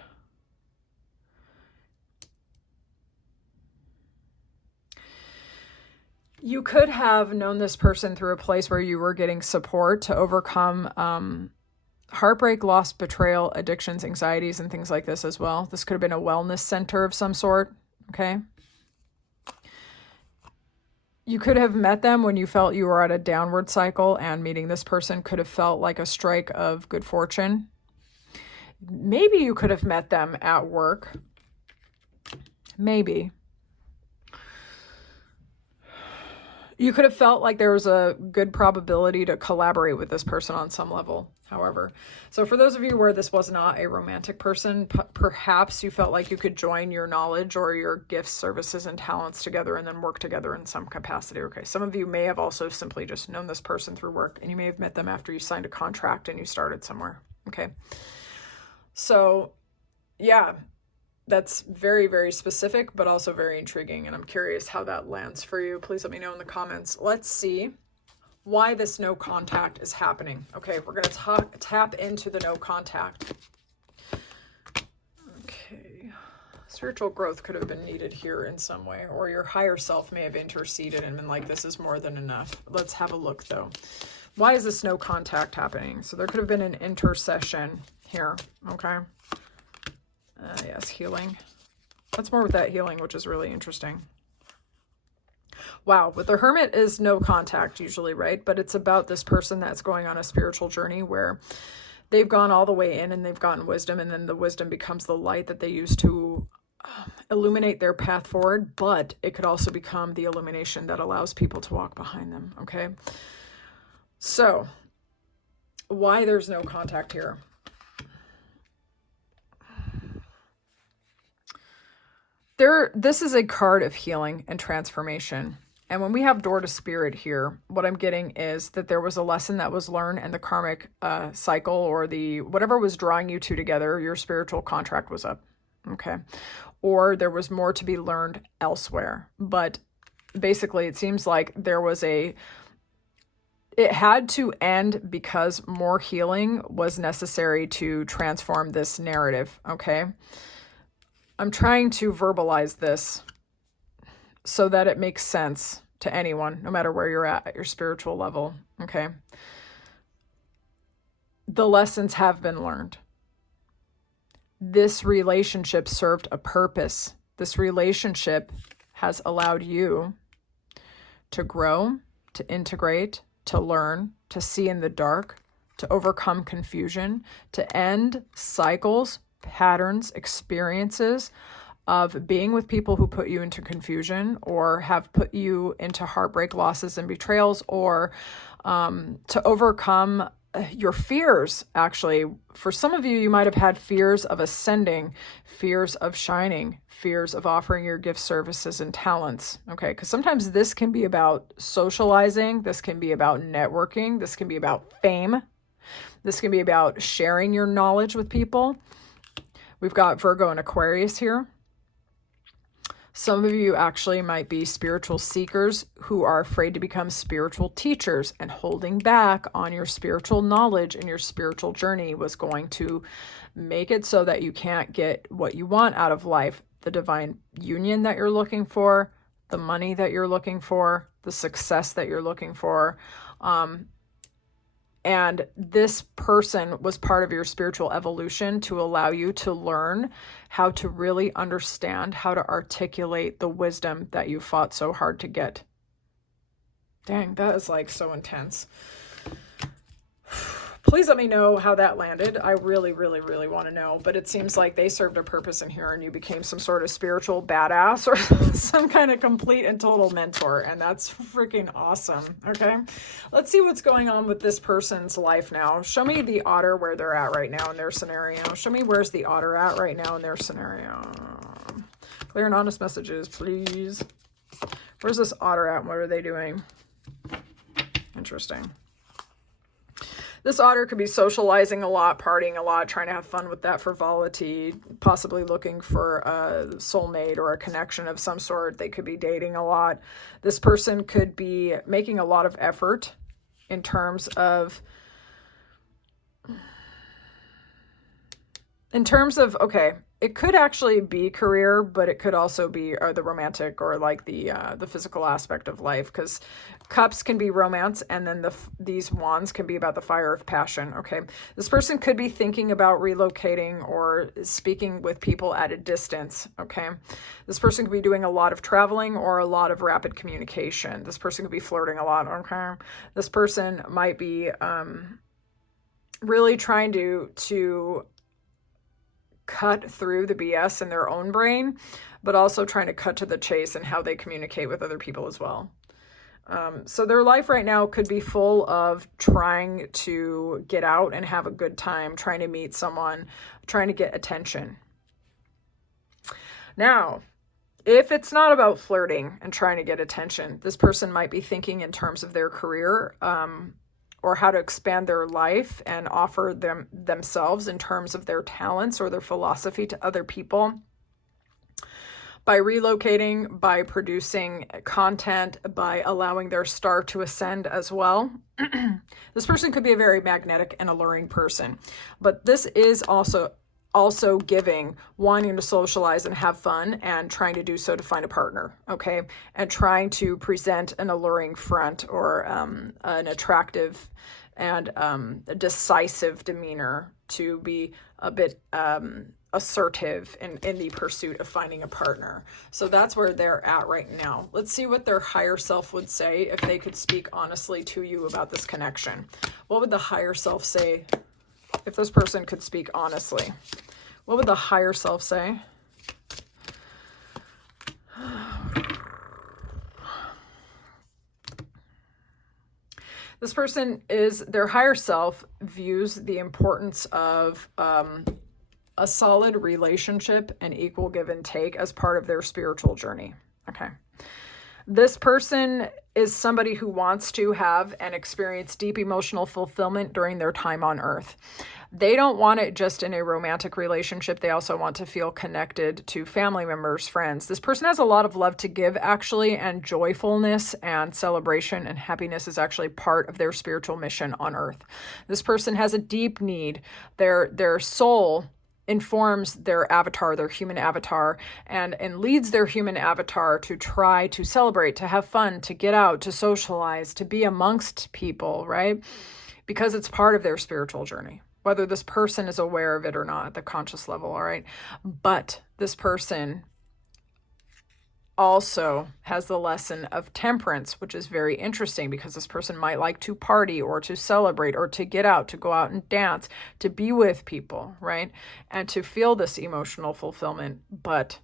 You could have known this person through a place where you were getting support to overcome heartbreak, loss, betrayal, addictions, anxieties, and things like this as well. This could have been a wellness center of some sort. Okay. You could have met them when you felt you were at a downward cycle, and meeting this person could have felt like a strike of good fortune. Maybe you could have met them at work. Maybe. You could have felt like there was a good probability to collaborate with this person on some level, however. So for those of you where this was not a romantic person, perhaps you felt like you could join your knowledge or your gifts, services, and talents together and then work together in some capacity. Okay, some of you may have also simply just known this person through work, and you may have met them after you signed a contract and you started somewhere. Okay. So yeah, that's very, very specific, but also very intriguing. And I'm curious how that lands for you. Please let me know in the comments. Let's see why this no contact is happening. Okay, we're going to tap into the no contact. Okay. Spiritual growth could have been needed here in some way, or your higher self may have interceded and been like, this is more than enough. Let's have a look though. Why is this no contact happening? So there could have been an intercession here. Okay. Yes, healing. That's more with that healing, which is really interesting. Wow, with the Hermit is no contact usually, right? But it's about this person that's going on a spiritual journey where they've gone all the way in and they've gotten wisdom, and then the wisdom becomes the light that they use to illuminate their path forward, but it could also become the illumination that allows people to walk behind them, okay? So, why there's no contact here? This is a card of healing and transformation. And when we have door to spirit here, what I'm getting is that there was a lesson that was learned, and the karmic cycle or the whatever was drawing you two together, your spiritual contract was up. Okay. Or there was more to be learned elsewhere. But basically it seems like there was it had to end because more healing was necessary to transform this narrative. Okay. I'm trying to verbalize this so that it makes sense to anyone, no matter where you're at your spiritual level, okay? The lessons have been learned. This relationship served a purpose. This relationship has allowed you to grow, to integrate, to learn, to see in the dark, to overcome confusion, to end cycles, patterns, experiences of being with people who put you into confusion or have put you into heartbreak, losses, and betrayals, or to overcome your fears, actually. For some of you, you might have had fears of ascending, fears of shining, fears of offering your gift services and talents. Okay, because sometimes this can be about socializing, this can be about networking, this can be about fame, this can be about sharing your knowledge with people. We've got Virgo and Aquarius here. Some of you actually might be spiritual seekers who are afraid to become spiritual teachers, and holding back on your spiritual knowledge and your spiritual journey was going to make it so that you can't get what you want out of life, the divine union that you're looking for, the money that you're looking for, the success that you're looking for. And this person was part of your spiritual evolution to allow you to learn how to really understand how to articulate the wisdom that you fought so hard to get. Dang, that is like so intense. Please let me know how that landed. I really, really, really want to know. But it seems like they served a purpose in here and you became some sort of spiritual badass or some kind of complete and total mentor. And that's freaking awesome. Okay. Let's see what's going on with this person's life now. Show me the otter where they're at right now in their scenario. Show me where's the otter at right now in their scenario. Clear and honest messages, please. Where's this otter at? What are they doing? Interesting. This otter could be socializing a lot, partying a lot, trying to have fun with that frivolity, possibly looking for a soulmate or a connection of some sort. They could be dating a lot. This person could be making a lot of effort in terms of, okay, it could actually be career, but it could also be the romantic or like the physical aspect of life, because cups can be romance, and then these wands can be about the fire of passion. Okay, this person could be thinking about relocating or speaking with people at a distance. Okay, this person could be doing a lot of traveling or a lot of rapid communication. This person could be flirting a lot. Okay, this person might be really trying to cut through the BS in their own brain, but also trying to cut to the chase and how they communicate with other people as well. So their life right now could be full of trying to get out and have a good time, trying to meet someone, trying to get attention. Now, if it's not about flirting and trying to get attention, this person might be thinking in terms of their career, or how to expand their life and offer themselves in terms of their talents or their philosophy to other people. By relocating, by producing content, by allowing their star to ascend as well. This person could be a very magnetic and alluring person, but this is also giving, wanting to socialize and have fun and trying to do so to find a partner, okay? And trying to present an alluring front or an attractive and decisive demeanor to be a bit assertive in the pursuit of finding a partner. So that's where they're at right now. Let's see what their higher self would say if they could speak honestly to you about this connection. What would the higher self say if this person could speak honestly? What would the higher self say? This person their higher self views the importance of a solid relationship and equal give and take as part of their spiritual journey. Okay. This person is somebody who wants to have and experience deep emotional fulfillment during their time on earth. They don't want it just in a romantic relationship. They also want to feel connected to family members, friends. This person has a lot of love to give, actually, and joyfulness and celebration and happiness is actually part of their spiritual mission on earth. This person has a deep need. Their soul informs their avatar, their human avatar, and leads their human avatar to try to celebrate, to have fun, to get out, to socialize, to be amongst people, right? Because it's part of their spiritual journey, whether this person is aware of it or not at the conscious level, all right? But this person also has the lesson of temperance, which is very interesting because this person might like to party or to celebrate or to get out, to go out and dance, to be with people, right? And to feel this emotional fulfillment. But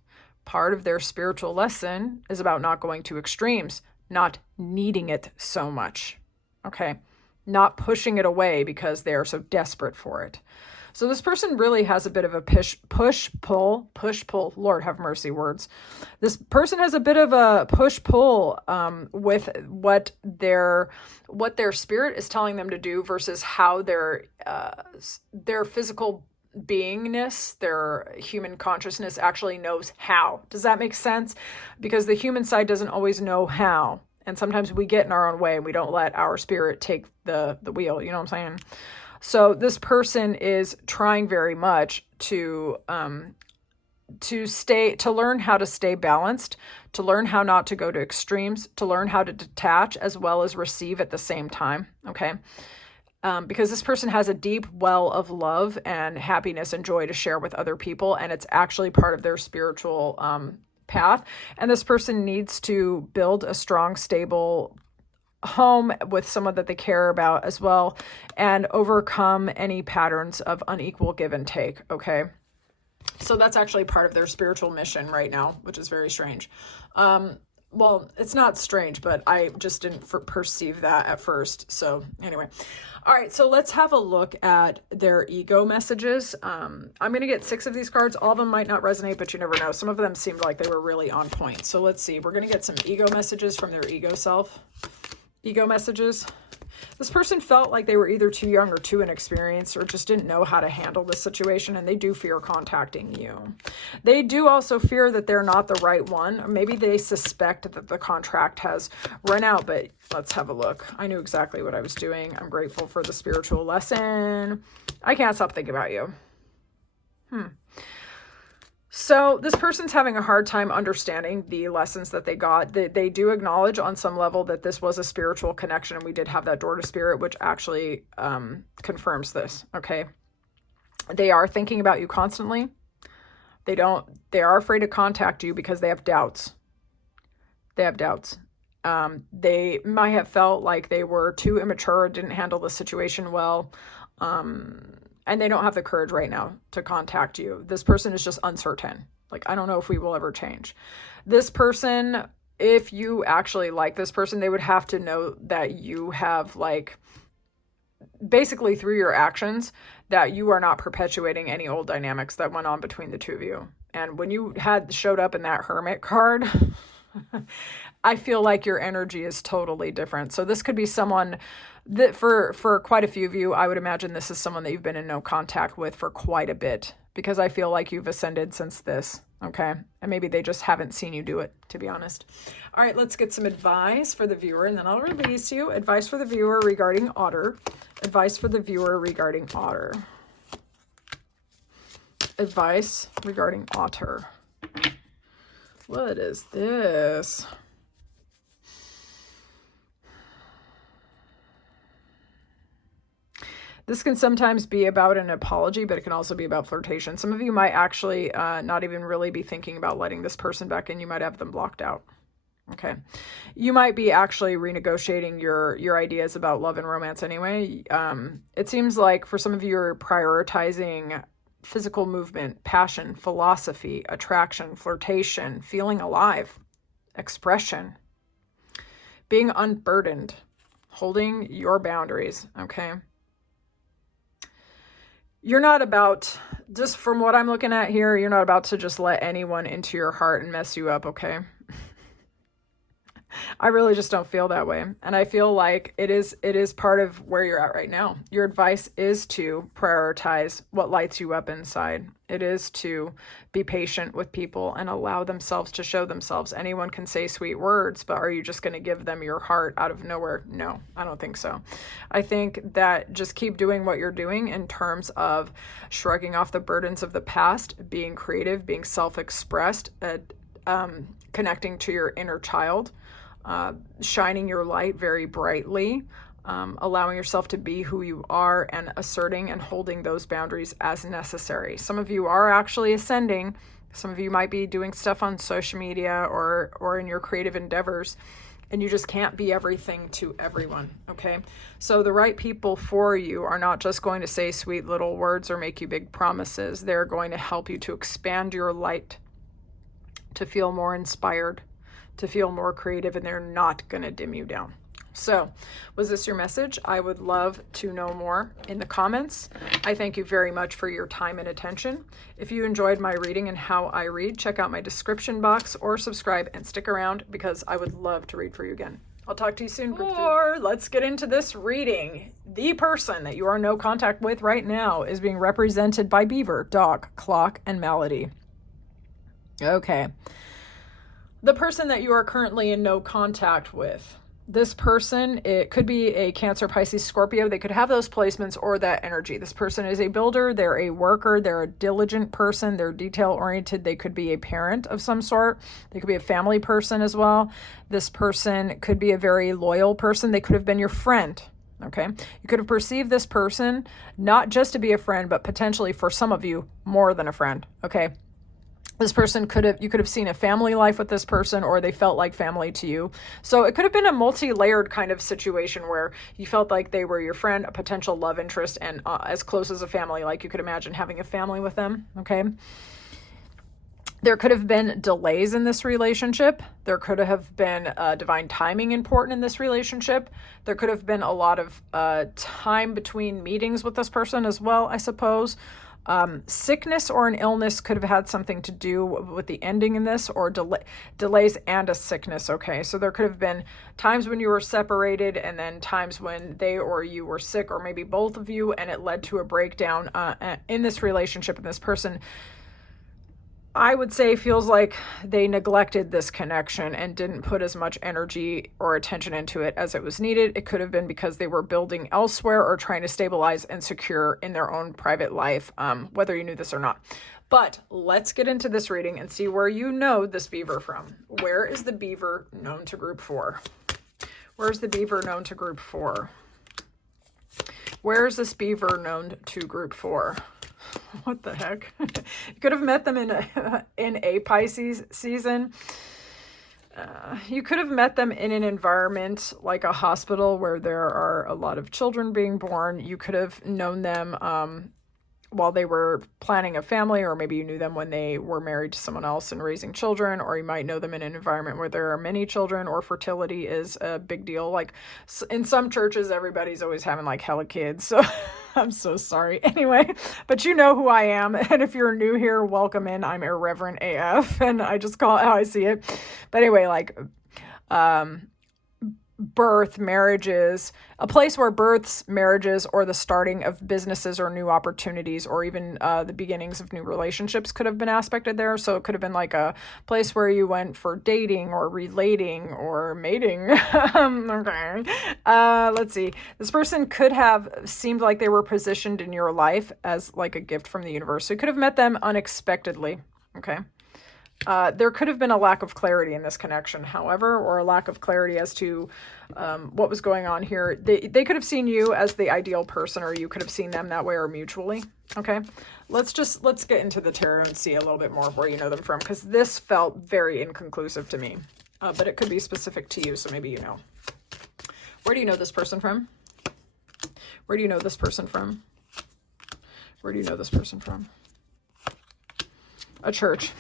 part of their spiritual lesson is about not going to extremes, not needing it so much, okay? not pushing it away because they are so desperate for it. So this person really has a bit of a push pull. Lord have mercy, words. This person has a bit of a push pull with what their spirit is telling them to do versus how their physical beingness, their human consciousness actually knows how. Does that make sense? Because the human side doesn't always know how. And sometimes we get in our own way and we don't let our spirit take the wheel. You know what I'm saying? So this person is trying very much to learn how to stay balanced, to learn how not to go to extremes, to learn how to detach as well as receive at the same time. Okay. Because this person has a deep well of love and happiness and joy to share with other people. And it's actually part of their spiritual path. And this person needs to build a strong, stable home with someone that they care about as well, and overcome any patterns of unequal give and take. Okay. So that's actually part of their spiritual mission right now, which is very strange. Well, it's not strange, but I just didn't perceive that at first. So anyway. All right. So let's have a look at their ego messages. I'm going to get 6 of these cards. All of them might not resonate, but you never know. Some of them seemed like they were really on point. So let's see. We're going to get some ego messages from their ego self. Ego messages. This person felt like they were either too young or too inexperienced or just didn't know how to handle this situation, and they do fear contacting you. They do also fear that they're not the right one, or maybe they suspect that the contract has run out, but let's have a look. I knew exactly what I was doing. I'm grateful for the spiritual lesson. I can't stop thinking about you. So this person's having a hard time understanding the lessons that they got. They do acknowledge on some level that this was a spiritual connection, and we did have that door to spirit, which actually confirms this, okay? They are thinking about you constantly. They are afraid to contact you because they have doubts. They have doubts. They might have felt like they were too immature, didn't handle the situation well, and they don't have the courage right now to contact you. This person is just uncertain. Like, I don't know if we will ever change. This person, if you actually like this person, they would have to know that you have, like, basically through your actions, that you are not perpetuating any old dynamics that went on between the two of you. And when you showed up in that Hermit card, I feel like your energy is totally different. So this could be someone that for quite a few of you, I would imagine this is someone that you've been in no contact with for quite a bit, because I feel like you've ascended since this. Okay. And maybe they just haven't seen you do it, to be honest. All right, let's get some advice for the viewer, and then I'll release you. Advice for the viewer regarding Otter. Advice for the viewer regarding Otter. Advice regarding Otter. What is this? This can sometimes be about an apology, but it can also be about flirtation. Some of you might actually not even really be thinking about letting this person back in. You might have them blocked out. Okay. You might be actually renegotiating your ideas about love and romance anyway. It seems like for some of you, you're prioritizing physical movement, passion, philosophy, attraction, flirtation, feeling alive, expression, being unburdened, holding your boundaries. Okay. You're not about, just from what I'm looking at here, you're not about to just let anyone into your heart and mess you up, okay? I really just don't feel that way. And I feel like it is part of where you're at right now. Your advice is to prioritize what lights you up inside. It is to be patient with people and allow themselves to show themselves. Anyone can say sweet words, but are you just going to give them your heart out of nowhere? No, I don't think so. I think that just keep doing what you're doing in terms of shrugging off the burdens of the past, being creative, being self-expressed, connecting to your inner child, shining your light very brightly, allowing yourself to be who you are, and asserting and holding those boundaries as necessary. Some of you are actually ascending. Some of you might be doing stuff on social media or in your creative endeavors, and you just can't be everything to everyone, okay? So the right people for you are not just going to say sweet little words or make you big promises. They're going to help you to expand your light, to feel more inspired, to feel more creative, and they're not going to dim you down. So, was this your message? I would love to know more in the comments. I thank you very much for your time and attention. If you enjoyed my reading and how I read, check out my description box or subscribe and stick around because I would love to read for you again. I'll talk to you soon. Or let's get into this reading. The person that you are in no contact with right now is being represented by Beaver, Dog, Clock, and Melody. Okay. The person that you are currently in no contact with. This person, it could be a Cancer, Pisces, Scorpio. They could have those placements or that energy. This person is a builder. They're a worker. They're a diligent person. They're detail-oriented. They could be a parent of some sort. They could be a family person as well. This person could be a very loyal person. They could have been your friend. Okay. You could have perceived this person not just to be a friend, but potentially for some of you, more than a friend. Okay. This person you could have seen a family life with this person, or they felt like family to you. So it could have been a multi-layered kind of situation where you felt like they were your friend, a potential love interest, and as close as a family, like you could imagine having a family with them. Okay. There could have been delays in this relationship. There could have been divine timing important in this relationship. There could have been a lot of time between meetings with this person as well, I suppose. Sickness or an illness could have had something to do with the ending in this, or delays and a sickness. Okay, so there could have been times when you were separated and then times when they or you were sick, or maybe both of you, and it led to a breakdown in this relationship. And this person, I would say, feels like they neglected this connection and didn't put as much energy or attention into it as it was needed. It could have been because they were building elsewhere or trying to stabilize and secure in their own private life, whether you knew this or not. But let's get into this reading and see where you know this Beaver from. Where is the Beaver known to group 4? Where's the Beaver known to group 4? Where is this Beaver known to group 4? What the heck? You could have met them in a Pisces season. You could have met them in an environment like a hospital where there are a lot of children being born. You could have known them while they were planning a family, or maybe you knew them when they were married to someone else and raising children, or you might know them in an environment where there are many children, or fertility is a big deal. Like in some churches, everybody's always having like hella kids. So I'm so sorry. Anyway, but you know who I am. And if you're new here, welcome in. I'm Irreverent AF, and I just call it how I see it. But anyway, like, birth, marriages, a place where births, marriages, or the starting of businesses or new opportunities, or even the beginnings of new relationships could have been aspected there. So it could have been like a place where you went for dating or relating or mating. Okay. Let's see. This person could have seemed like they were positioned in your life as like a gift from the universe. So you could have met them unexpectedly. Okay. There could have been a lack of clarity in this connection, however, or a lack of clarity as to what was going on here. They could have seen you as the ideal person, or you could have seen them that way, or mutually. Okay, let's get into the tarot and see a little bit more of where you know them from, because this felt very inconclusive to me, but it could be specific to you, so maybe you know. Where do you know this person from? Where do you know this person from? Where do you know this person from? A church.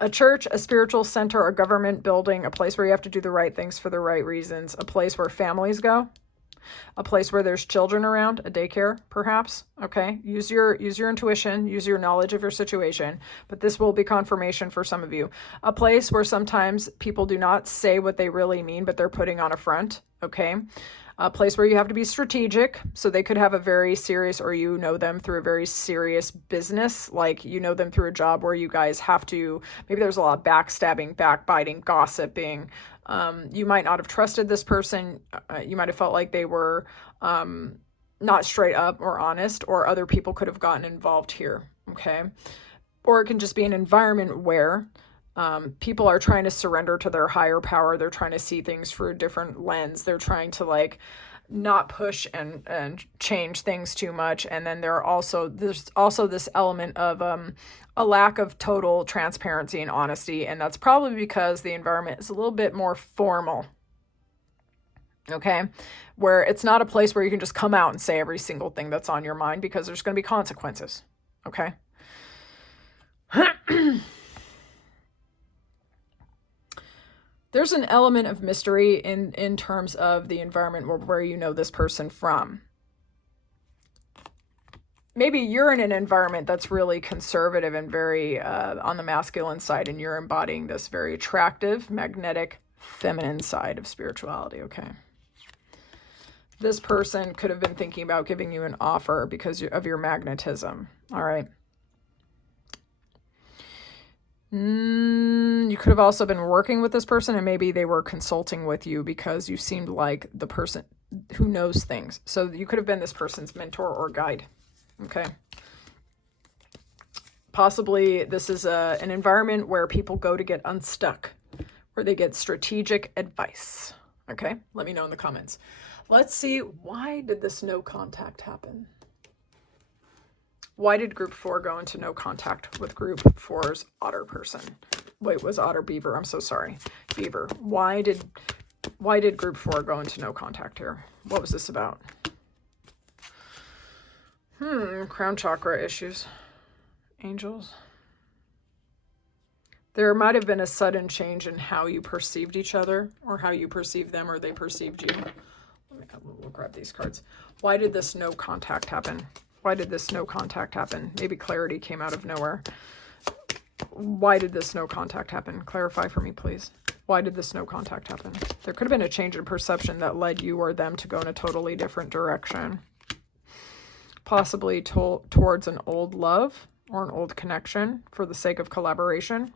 A church, a spiritual center, a government building, a place where you have to do the right things for the right reasons, a place where families go, a place where there's children around, a daycare, perhaps. Okay, use your intuition, use your knowledge of your situation, but this will be confirmation for some of you. A place where sometimes people do not say what they really mean, but they're putting on a front. Okay. A place where you have to be strategic. So they could have a very serious, or you know them through a very serious business. Like you know them through a job where you guys have to, maybe there's a lot of backstabbing, backbiting, gossiping. You might not have trusted this person. You might have felt like they were not straight up or honest, or other people could have gotten involved here. Okay. Or it can just be an environment where people are trying to surrender to their higher power. They're trying to see things through a different lens. They're trying to like not push and change things too much. And then there's also this element of a lack of total transparency and honesty. And that's probably because the environment is a little bit more formal. Okay, where it's not a place where you can just come out and say every single thing that's on your mind, because there's going to be consequences. Okay. There's an element of mystery in terms of the environment where you know this person from. Maybe you're in an environment that's really conservative and very on the masculine side, and you're embodying this very attractive, magnetic, feminine side of spirituality, okay? This person could have been thinking about giving you an offer because of your magnetism, all right? You could have also been working with this person, and maybe they were consulting with you because you seemed like the person who knows things. So you could have been this person's mentor or guide, okay? Possibly this is an environment where people go to get unstuck, where they get strategic advice, okay? Let me know in the comments. Let's see, why did this no contact happen? Why did group 4 go into no contact with group 4's otter person? Wait, was otter beaver? I'm so sorry. Beaver. Why did group 4 go into no contact here? What was this about? Crown chakra issues. Angels. There might have been a sudden change in how you perceived each other, or how you perceived them, or they perceived you. We'll grab these cards. Why did this no contact happen? Why did this no contact happen? Maybe clarity came out of nowhere. Why did this no contact happen? Clarify for me, please. Why did this no contact happen? There could have been a change in perception that led you or them to go in a totally different direction. Possibly towards an old love or an old connection for the sake of collaboration.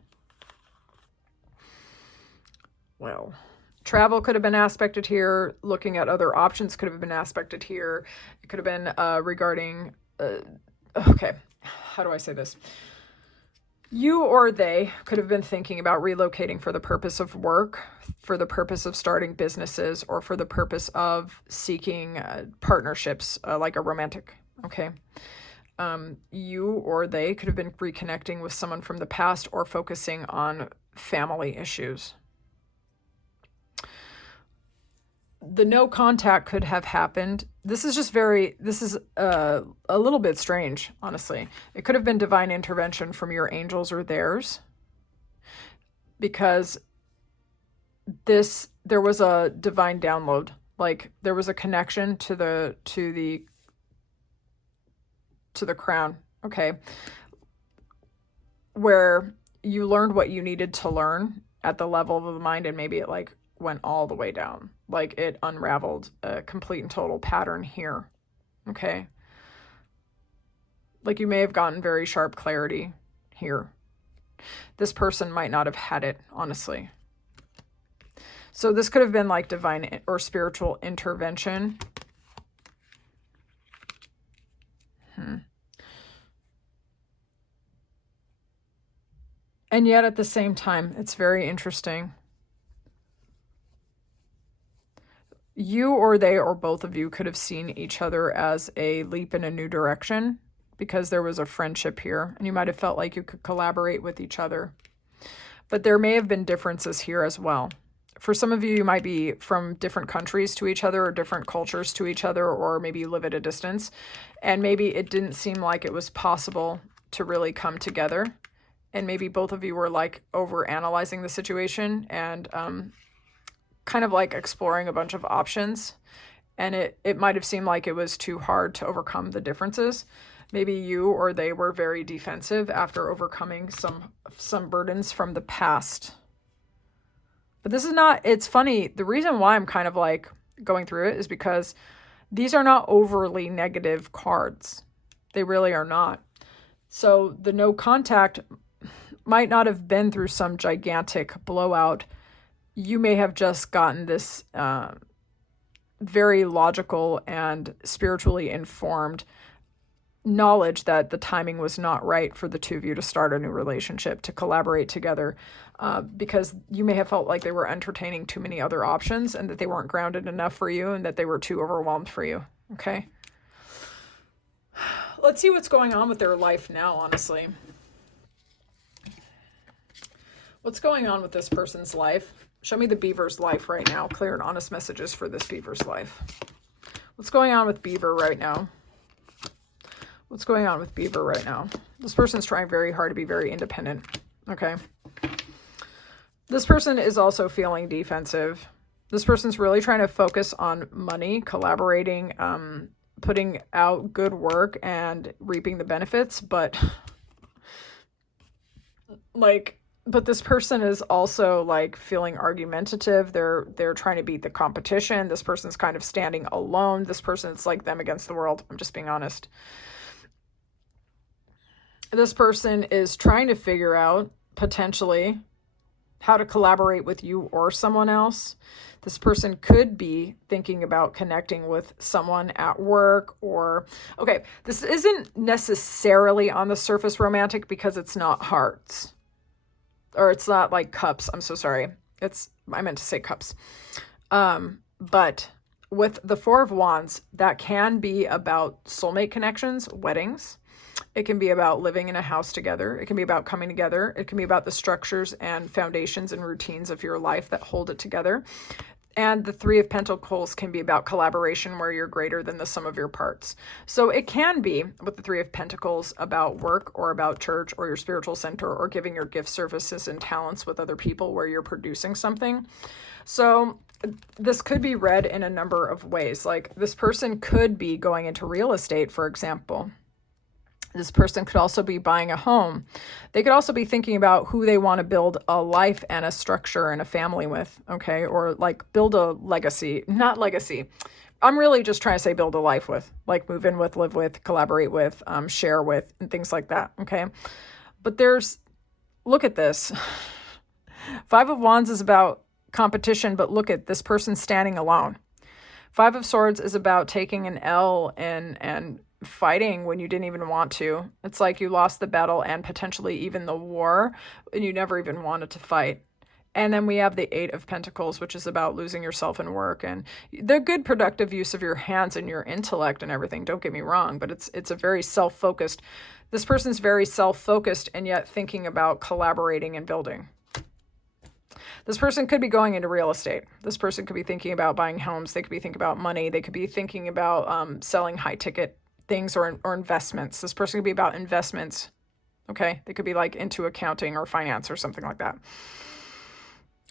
Well, travel could have been aspected here. Looking at other options could have been aspected here. It could have been regarding, okay, how do I say this? You or they could have been thinking about relocating for the purpose of work, for the purpose of starting businesses, or for the purpose of seeking partnerships, like a romantic, okay? You or they could have been reconnecting with someone from the past or focusing on family issues. The no contact could have happened. This is a little bit strange, honestly. It could have been divine intervention from your angels or theirs, because there was a divine download. Like there was a connection to the crown, okay, where you learned what you needed to learn at the level of the mind, and maybe it like went all the way down. Like it unraveled a complete and total pattern here, okay? Like you may have gotten very sharp clarity here. This person might not have had it, honestly. So this could have been like divine or spiritual intervention. And yet at the same time, it's very interesting. You or they or both of you could have seen each other as a leap in a new direction, because there was a friendship here, and you might have felt like you could collaborate with each other. But there may have been differences here as well. For some of you, you might be from different countries to each other, or different cultures to each other, or maybe you live at a distance, and maybe it didn't seem like it was possible to really come together. And maybe both of you were like over-analyzing the situation and kind of like exploring a bunch of options, and it might have seemed like it was too hard to overcome the differences. Maybe you or they were very defensive after overcoming some burdens from the past. But this is not, it's funny, the reason why I'm kind of like going through it is because these are not overly negative cards. They really are not. So the no contact might not have been through some gigantic blowout. You may have just gotten this very logical and spiritually informed knowledge that the timing was not right for the two of you to start a new relationship, to collaborate together, because you may have felt like they were entertaining too many other options, and that they weren't grounded enough for you, and that they were too overwhelmed for you, okay? Let's see what's going on with their life now, honestly. What's going on with this person's life? Show me the beaver's life right now. Clear and honest messages for this beaver's life. What's going on with beaver right now? What's going on with beaver right now? This person's trying very hard to be very independent, okay? This person is also feeling defensive. This person's really trying to focus on money, collaborating, putting out good work and reaping the benefits, but this person is also like feeling argumentative. They're trying to beat the competition. This person's kind of standing alone. This person's like them against the world. I'm just being honest. This person is trying to figure out potentially how to collaborate with you or someone else. This person could be thinking about connecting with someone at work or, okay, this isn't necessarily on the surface romantic because it's not hearts. Or it's not like cups. I'm so sorry. I meant to say cups. But with the Four of Wands, that can be about soulmate connections, weddings. It can be about living in a house together. It can be about coming together. It can be about the structures and foundations and routines of your life that hold it together. And the Three of Pentacles can be about collaboration where you're greater than the sum of your parts. So it can be, with the Three of Pentacles, about work or about church or your spiritual center or giving your gift services and talents with other people where you're producing something. So this could be read in a number of ways. Like this person could be going into real estate, for example. This person could also be buying a home. They could also be thinking about who they want to build a life and a structure and a family with, okay? Or like build a legacy, not legacy. I'm really just trying to say build a life with, like move in with, live with, collaborate with, share with, and things like that, okay? But look at this. Five of Wands is about competition, but look at this person standing alone. Five of Swords is about taking an L and fighting when you didn't even want to. It's like you lost the battle and potentially even the war, and you never even wanted to fight. And then we have the Eight of Pentacles, which is about losing yourself in work and the good productive use of your hands and your intellect and everything. Don't get me wrong, but it's a very self-focused. This person's very self-focused and yet thinking about collaborating and building. This person could be going into real estate. This person could be thinking about buying homes. They could be thinking about money. They could be thinking about selling high-ticket things or investments. This person could be about investments, okay? They could be like into accounting or finance or something like that.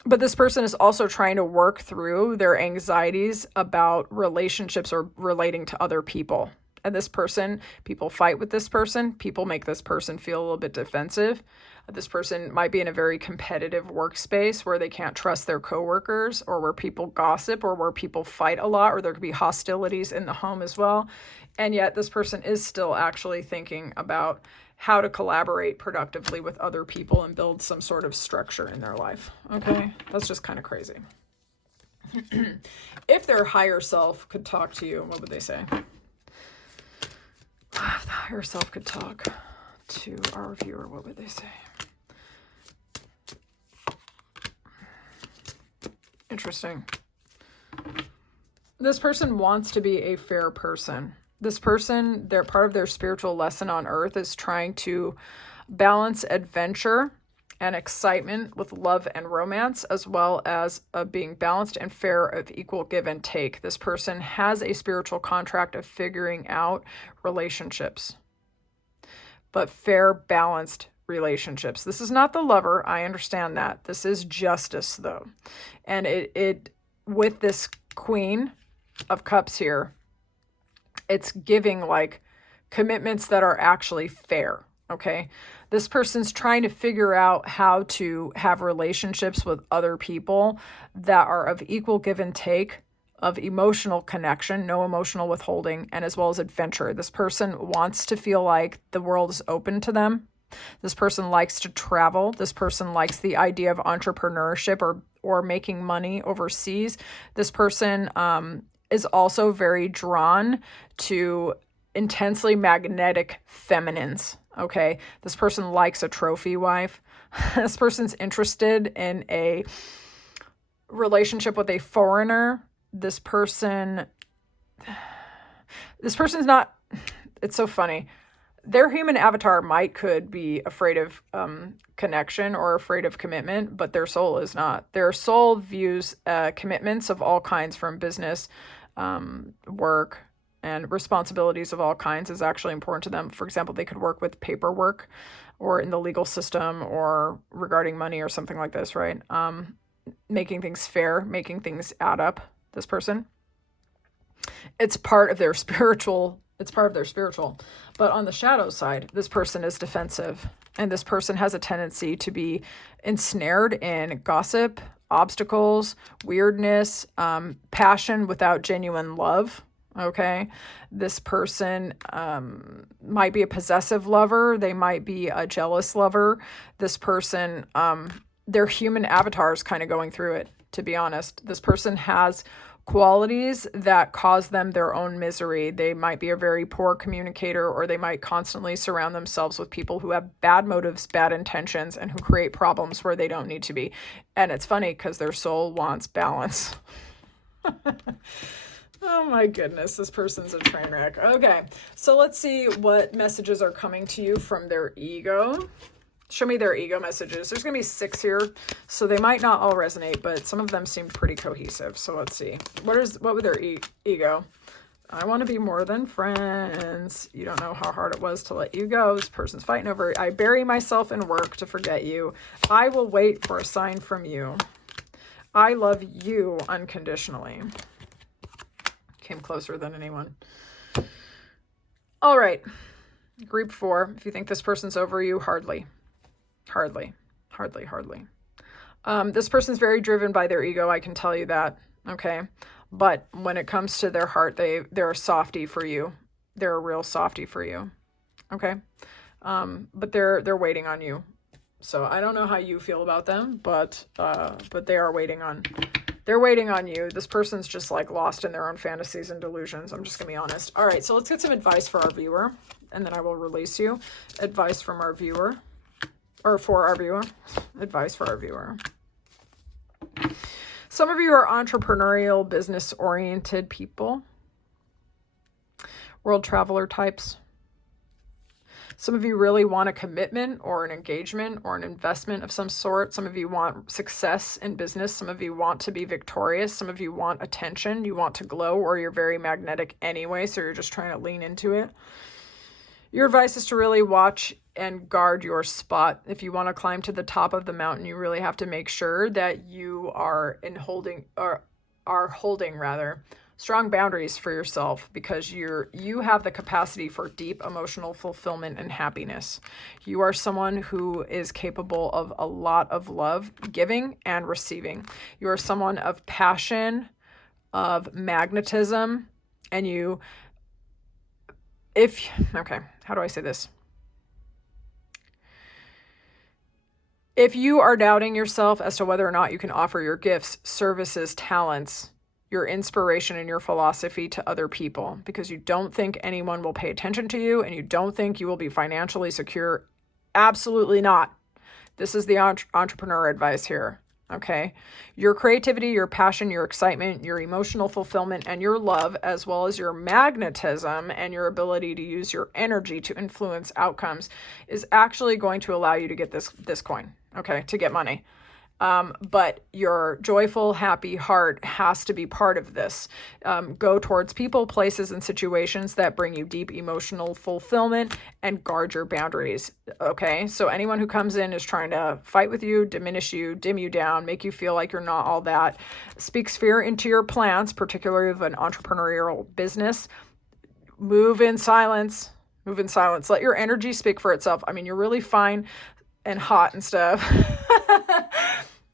But this person is also trying to work through their anxieties about relationships or relating to other people. And this person, people fight with this person. People make this person feel a little bit defensive. This person might be in a very competitive workspace where they can't trust their coworkers or where people gossip or where people fight a lot, or there could be hostilities in the home as well. And yet this person is still actually thinking about how to collaborate productively with other people and build some sort of structure in their life. Okay, that's just kind of crazy. If their higher self could talk to you, what would they say? If the higher self could talk to our viewer, what would they say? Interesting. This person wants to be a fair person. This person, their part of their spiritual lesson on earth is trying to balance adventure and excitement with love and romance, as well as being balanced and fair of equal give and take. This person has a spiritual contract of figuring out relationships, but fair, balanced relationships. This is not the lover. I understand that. This is justice, though. And it with this Queen of Cups here, it's giving like commitments that are actually fair. Okay. This person's trying to figure out how to have relationships with other people that are of equal give and take, of emotional connection, no emotional withholding, and as well as adventure. This person wants to feel like the world is open to them. This person likes to travel. This person likes the idea of entrepreneurship or making money overseas. This person is also very drawn to intensely magnetic feminines. Okay, this person likes a trophy wife. This person's interested in a relationship with a foreigner. This person's not, it's so funny. Their human avatar could be afraid of connection or afraid of commitment, but their soul is not. Their soul views commitments of all kinds, from business, work, and responsibilities of all kinds is actually important to them. For example, they could work with paperwork or in the legal system or regarding money or something like this, right? Making things fair, making things add up, this person. It's part of their spiritual. But on the shadow side, this person is defensive, and this person has a tendency to be ensnared in gossip, obstacles, weirdness, passion without genuine love. Okay. This person might be a possessive lover. They might be a jealous lover. This person, their human avatar is kind of going through it, to be honest. This person has qualities that cause them their own misery. They might be a very poor communicator, or they might constantly surround themselves with people who have bad motives, bad intentions, and who create problems where they don't need to be. And it's funny because their soul wants balance. Oh my goodness, this person's a train wreck. Okay, so let's see what messages are coming to you from their ego. Show me their ego messages. There's going to be 6 here, so they might not all resonate, but some of them seem pretty cohesive. So let's see. What would their ego? I want to be more than friends. You don't know how hard it was to let you go. This person's fighting over it. I bury myself in work to forget you. I will wait for a sign from you. I love you unconditionally. Came closer than anyone. All right. Group 4. If you think this person's over you, hardly. This person's very driven by their ego. I can tell you that. Okay. But when it comes to their heart, they're a softie for you. They're a real softie for you. Okay. But they're waiting on you. So I don't know how you feel about them, but they're waiting on you. This person's just like lost in their own fantasies and delusions. I'm just gonna be honest. All right, so let's get some advice for our viewer, and then I will release you. Advice from our viewer, or for our viewer. Advice for our viewer. Some of you are entrepreneurial, business-oriented people. World traveler types. Some of you really want a commitment or an engagement or an investment of some sort. Some of you want success in business. Some of you want to be victorious. Some of you want attention. You want to glow, or you're very magnetic anyway, so you're just trying to lean into it. Your advice is to really watch and guard your spot. If you want to climb to the top of the mountain, you really have to make sure that you are holding strong boundaries for yourself, because you have the capacity for deep emotional fulfillment and happiness. You are someone who is capable of a lot of love, giving and receiving. You are someone of passion, of magnetism, and how do I say this? If you are doubting yourself as to whether or not you can offer your gifts, services, talents, your inspiration and your philosophy to other people, because you don't think anyone will pay attention to you, and you don't think you will be financially secure, absolutely not. This is the entrepreneur advice here, okay? Your creativity, your passion, your excitement, your emotional fulfillment, and your love, as well as your magnetism and your ability to use your energy to influence outcomes, is actually going to allow you to get this coin, okay, to get money. But your joyful, happy heart has to be part of this. Go towards people, places, and situations that bring you deep emotional fulfillment, and guard your boundaries. Okay. So anyone who comes in is trying to fight with you, diminish you, dim you down, make you feel like you're not all that, speaks fear into your plans, particularly of an entrepreneurial business. Move in silence. Let your energy speak for itself. I mean, you're really fine and hot and stuff.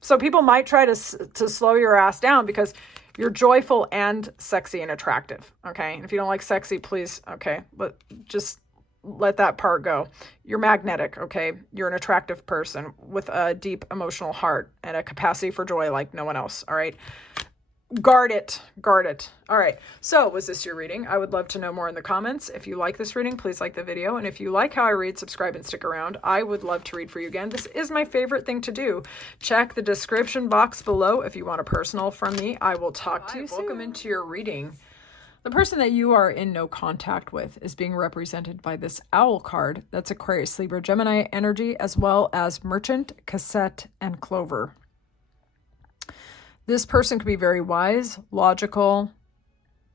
So people might try to slow your ass down because you're joyful and sexy and attractive. Okay. And if you don't like sexy, please. Okay. But just let that part go. You're magnetic. Okay. You're an attractive person with a deep emotional heart and a capacity for joy like no one else. All right. Guard it. All right. So was this your reading? I would love to know more in the comments. If you like this reading, please like the video. And if you like how I read, subscribe and stick around. I would love to read for you again. This is my favorite thing to do. Check the description box below if you want a personal from me. I will talk to you soon. Welcome into your reading. The person that you are in no contact with is being represented by this owl card. That's Aquarius, Libra, Gemini energy, as well as Merchant, Cassette, and Clover. This person could be very wise, logical.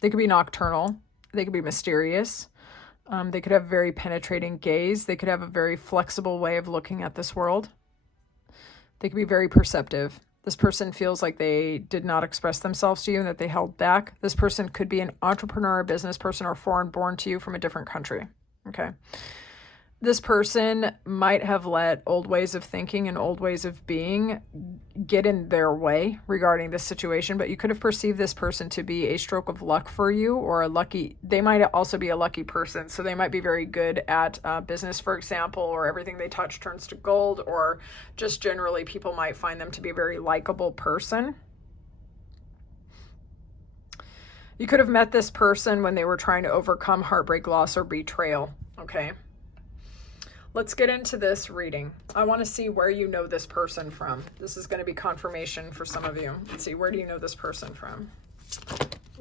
They could be nocturnal. They could be mysterious. They could have very penetrating gaze. They could have a very flexible way of looking at this world. They could be very perceptive. This person feels like they did not express themselves to you and that they held back. This person could be an entrepreneur, a business person, or foreign born to you from a different country. Okay. This person might have let old ways of thinking and old ways of being get in their way regarding this situation, but you could have perceived this person to be a stroke of luck for you, or they might also be a lucky person. So they might be very good at business, for example, or everything they touch turns to gold, or just generally people might find them to be a very likable person. You could have met this person when they were trying to overcome heartbreak, loss, or betrayal. Okay. Let's get into this reading. I want to see where you know this person from. This is going to be confirmation for some of you. Let's see, where do you know this person from?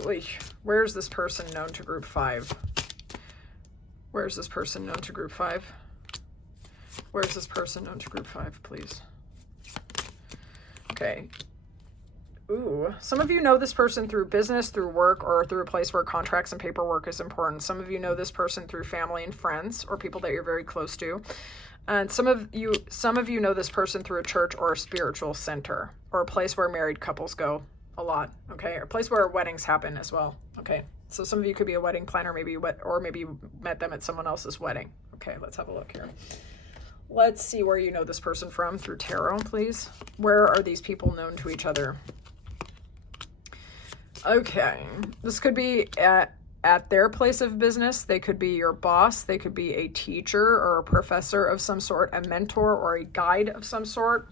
Where is this person known to group 5? Where is this person known to group 5? Where is this person known to group 5, please? Okay. Ooh, some of you know this person through business, through work, or through a place where contracts and paperwork is important. Some of you know this person through family and friends, or people that you're very close to. And some of you know this person through a church or a spiritual center, or a place where married couples go a lot, okay? Or a place where weddings happen as well, okay? So some of you could be a wedding planner, maybe you met them at someone else's wedding. Okay, let's have a look here. Let's see where you know this person from through tarot, please. Where are these people known to each other? Okay, this could be at their place of business. They could be your boss. They could be a teacher or a professor of some sort, a mentor or a guide of some sort.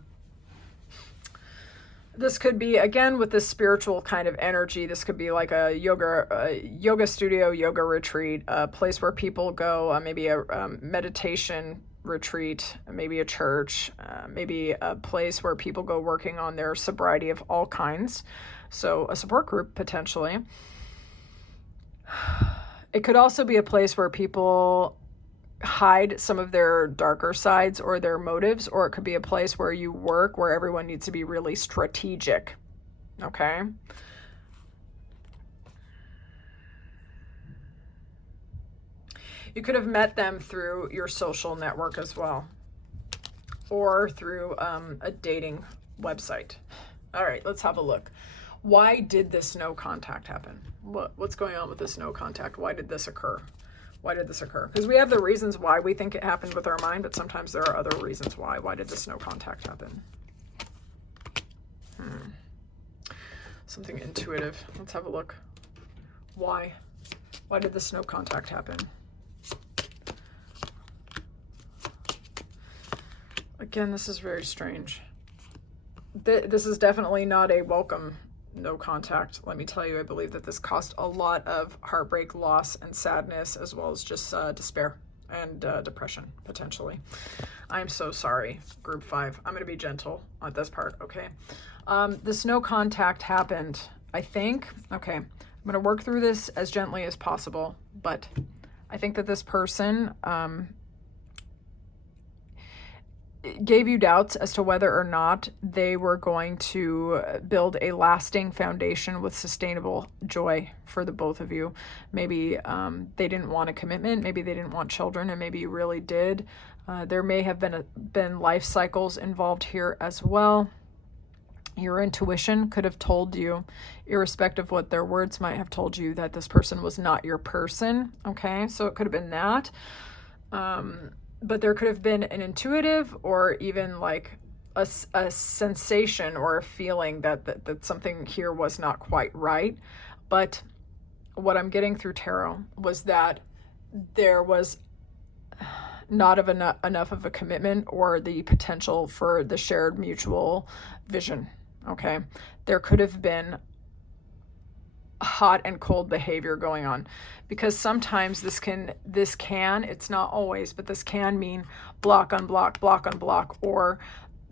This could be, again, with this spiritual kind of energy, this could be like a yoga studio, yoga retreat, a place where people go, maybe a meditation retreat, maybe a church, maybe a place where people go working on their sobriety of all kinds. So a support group, potentially. It could also be a place where people hide some of their darker sides or their motives, or it could be a place where you work where everyone needs to be really strategic. Okay? You could have met them through your social network as well, or through a dating website. All right, let's have a look. Why did this no contact happen? What's going on with this no contact? Why did this occur? Why did this occur? Because we have the reasons why we think it happened with our mind, but sometimes there are other reasons why. Why did this no contact happen? Something intuitive. Let's have a look. Why? Why did this no contact happen? Again, this is very strange. This is definitely not a welcome no contact. Let me tell you, I believe that this caused a lot of heartbreak, loss, and sadness, as well as just despair and depression, potentially. I'm so sorry, group 5. I'm going to be gentle on this part, okay? This no contact happened, I think. Okay, I'm going to work through this as gently as possible, but I think that this person gave you doubts as to whether or not they were going to build a lasting foundation with sustainable joy for the both of you. Maybe they didn't want a commitment, maybe they didn't want children, and maybe you really did. There may have been life cycles involved here as well. Your intuition could have told you, irrespective of what their words might have told you, that this person was not your person, okay? So it could have been that. But there could have been an intuitive or even like a sensation or a feeling that something here was not quite right. But what I'm getting through tarot was that there was not enough of a commitment or the potential for the shared mutual vision, okay? There could have been hot and cold behavior going on, because sometimes this can, it's not always, but this can mean block on block, or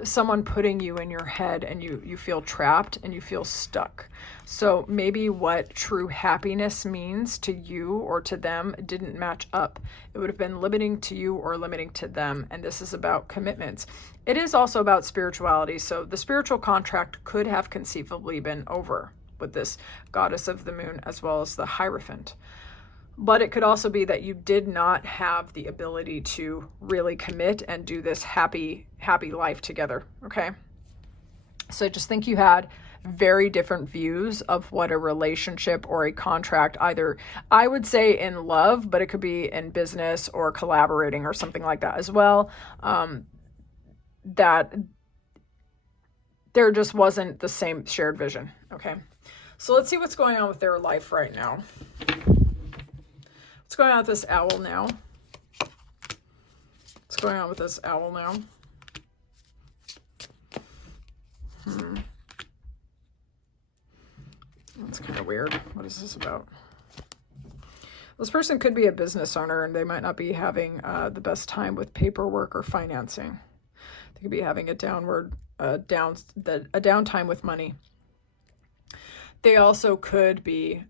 someone putting you in your head and you feel trapped and you feel stuck. So maybe what true happiness means to you or to them didn't match up. It would have been limiting to you or limiting to them. And this is about commitments. It is also about spirituality. So the spiritual contract could have conceivably been over with this goddess of the moon as well as the Hierophant. But it could also be that you did not have the ability to really commit and do this happy life together, okay? So just think you had very different views of what a relationship or a contract, either, I would say in love, but it could be in business or collaborating or something like that as well, that there just wasn't the same shared vision, okay? So let's see what's going on with their life right now. What's going on with this owl now? What's going on with this owl now? That's kind of weird. What is this about? This person could be a business owner and they might not be having the best time with paperwork or financing. They could be having a downtime with money. They also could be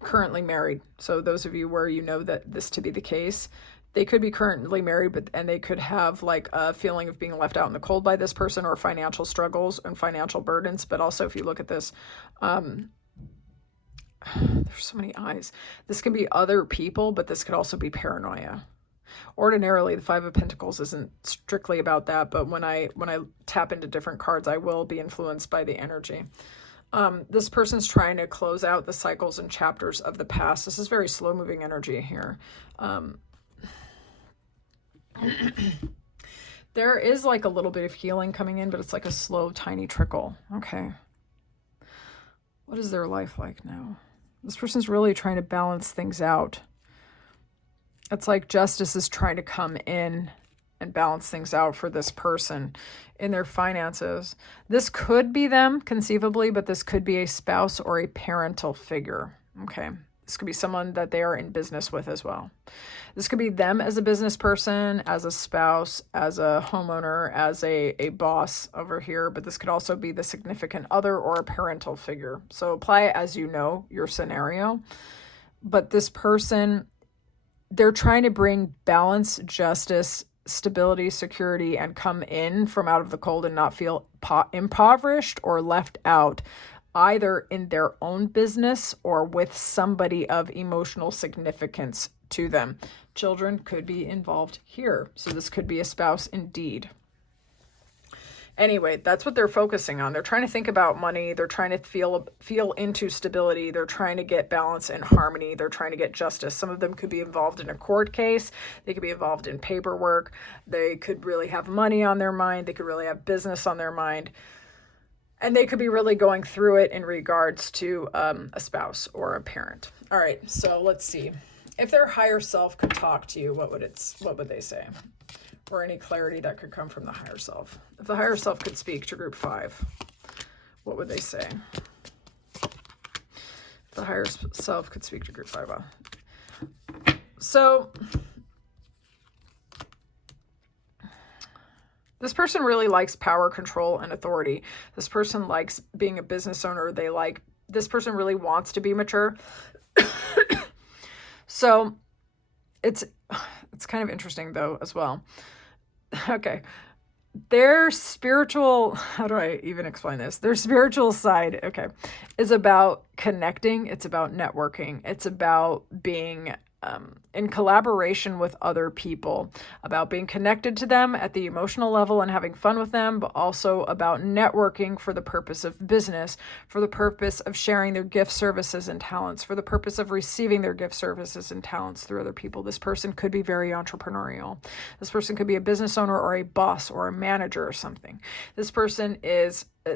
currently married. So those of you where you know that this to be the case, they could be currently married, and they could have like a feeling of being left out in the cold by this person, or financial struggles and financial burdens. But also, if you look at this, there's so many eyes. This can be other people, but this could also be paranoia. Ordinarily, the Five of Pentacles isn't strictly about that, but when I tap into different cards, I will be influenced by the energy. This person's trying to close out the cycles and chapters of the past. This is very slow-moving energy here. There is like a little bit of healing coming in, but it's like a slow, tiny trickle. Okay. What is their life like now? This person's really trying to balance things out. It's like justice is trying to come in and balance things out for this person in their finances. This could be them conceivably, but this could be a spouse or a parental figure. Okay. This could be someone that they are in business with as well. This could be them as a business person, as a spouse, as a homeowner, as a boss over here, but this could also be the significant other or a parental figure. So apply it as you know your scenario. But this person, they're trying to bring balance, justice, stability, security, and come in from out of the cold and not feel impoverished or left out, either in their own business or with somebody of emotional significance to them. Children could be involved here. So this could be a spouse indeed. Anyway, that's what they're focusing on. They're trying to think about money. They're trying to feel into stability. They're trying to get balance and harmony. They're trying to get justice. Some of them could be involved in a court case. They could be involved in paperwork. They could really have money on their mind. They could really have business on their mind. And they could be really going through it in regards to a spouse or a parent. All right, so let's see. If their higher self could talk to you, what would they say? Or any clarity that could come from the higher self. If the higher self could speak to group 5, what would they say? If the higher self could speak to group 5. So this person really likes power, control, and authority. This person likes being a business owner. This person really wants to be mature. So it's kind of interesting though as well. Okay. Their spiritual, how do I even explain this? Their spiritual side, okay, is about connecting. It's about networking. It's about being in collaboration with other people, about being connected to them at the emotional level and having fun with them, but also about networking for the purpose of business, for the purpose of sharing their gifts, services, and talents, for the purpose of receiving their gifts, services, and talents through other people. This person could be very entrepreneurial. This person could be a business owner or a boss or a manager or something. This person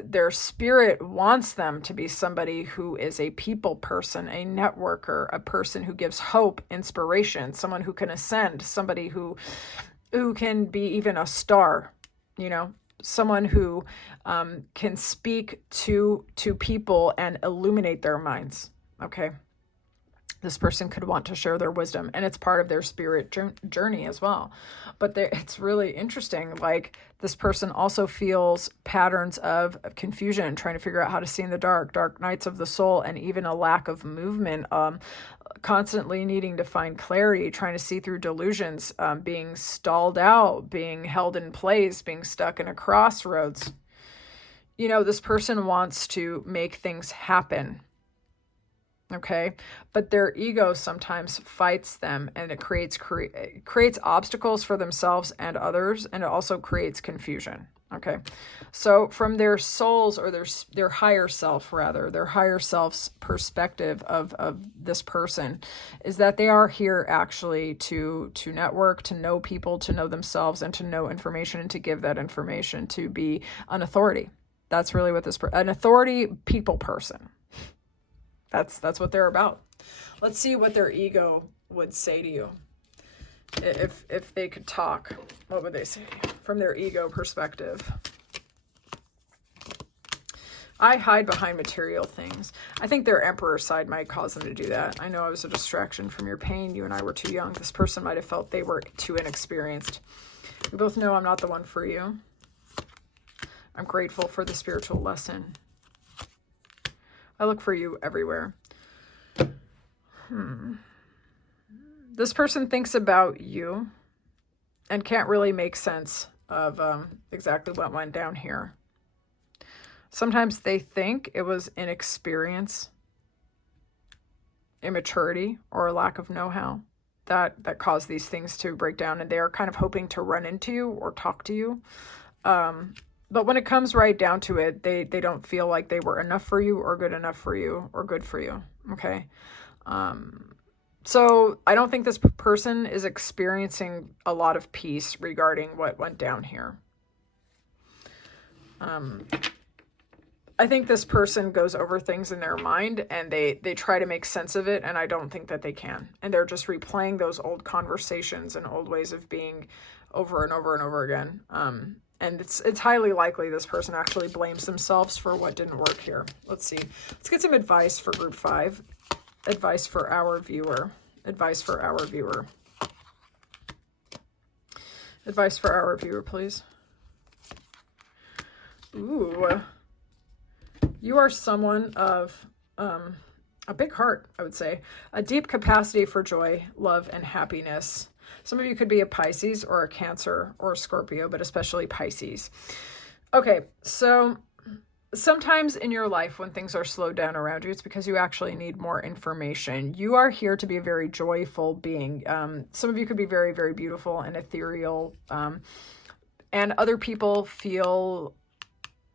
their spirit wants them to be somebody who is a people person, a networker, a person who gives hope, inspiration, someone who can ascend, somebody who can be even a star, someone who can speak to people and illuminate their minds. Okay. This person could want to share their wisdom, and it's part of their spirit journey as well. But it's really interesting. Like, this person also feels patterns of confusion, trying to figure out how to see in the dark nights of the soul, and even a lack of movement, constantly needing to find clarity, trying to see through delusions, being stalled out, being held in place, being stuck in a crossroads. This person wants to make things happen. Okay, but their ego sometimes fights them, and it creates obstacles for themselves and others, and it also creates confusion. Okay, so from their souls, or their higher self, rather, their higher self's perspective of this person is that they are here actually to network, to know people, to know themselves, and to know information, and to give that information, to be an authority. That's really what an authority people person. That's what they're about. Let's see what their ego would say to you. If they could talk, what would they say from their ego perspective? I hide behind material things. I think their emperor side might cause them to do that. I know I was a distraction from your pain. You and I were too young. This person might have felt they were too inexperienced. We both know I'm not the one for you. I'm grateful for the spiritual lesson. I look for you everywhere. This person thinks about you and can't really make sense of exactly what went down here. Sometimes they think it was inexperience, immaturity, or a lack of know-how that caused these things to break down, and they are kind of hoping to run into you or talk to you. But when it comes right down to it, they don't feel like they were enough for you, or good enough for you, or good for you. Okay. So I don't think this person is experiencing a lot of peace regarding what went down here. I think this person goes over things in their mind, and they try to make sense of it, and I don't think that they can. And they're just replaying those old conversations and old ways of being over and over and over again. And it's highly likely this person actually blames themselves for what didn't work here. Let's see. Let's get some advice for group 5. Advice for our viewer. Advice for our viewer. Advice for our viewer, please. Ooh. You are someone of a big heart, I would say. A deep capacity for joy, love, and happiness. Some of you could be a Pisces or a Cancer or a Scorpio, but especially Pisces. Okay, so sometimes in your life when things are slowed down around you, it's because you actually need more information. You are here to be a very joyful being. Some of you could be very, very beautiful and ethereal, and other people feel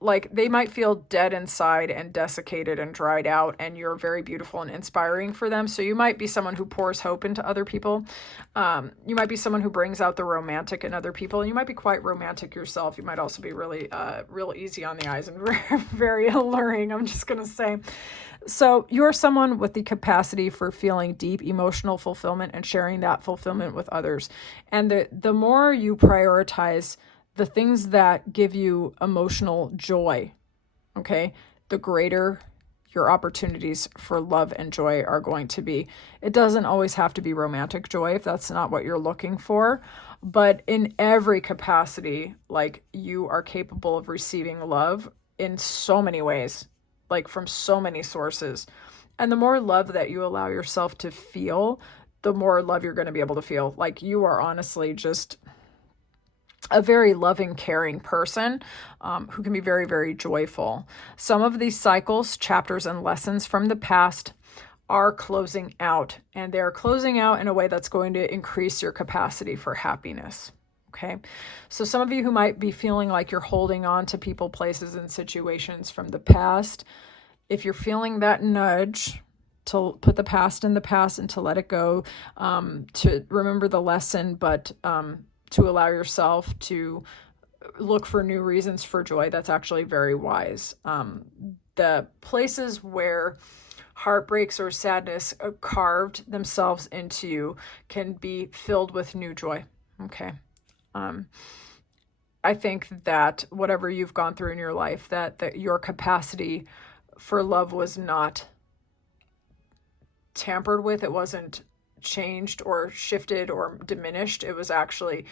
like they might feel dead inside and desiccated and dried out, and you're very beautiful and inspiring for them. So you might be someone who pours hope into other people. You might be someone who brings out the romantic in other people, and you might be quite romantic yourself. You might also be really, real easy on the eyes and very alluring, I'm just going to say. So you're someone with the capacity for feeling deep emotional fulfillment and sharing that fulfillment with others. And the more you prioritize the things that give you emotional joy, okay, the greater your opportunities for love and joy are going to be. It doesn't always have to be romantic joy if that's not what you're looking for, but in every capacity, like, you are capable of receiving love in so many ways, like from so many sources. And the more love that you allow yourself to feel, the more love you're going to be able to feel. Like, you are honestly just a very loving, caring person who can be very, very joyful. Some of these cycles, chapters, and lessons from the past are closing out, and they're closing out in a way that's going to increase your capacity for happiness. Okay, so some of you who might be feeling like you're holding on to people, places, and situations from the past, if you're feeling that nudge to put the past in the past and to let it go, to remember the lesson, but to allow yourself to look for new reasons for joy, that's actually very wise. The places where heartbreaks or sadness carved themselves into you can be filled with new joy. Okay. I think that whatever you've gone through in your life, that your capacity for love was not tampered with. It wasn't changed or shifted or diminished. It was actually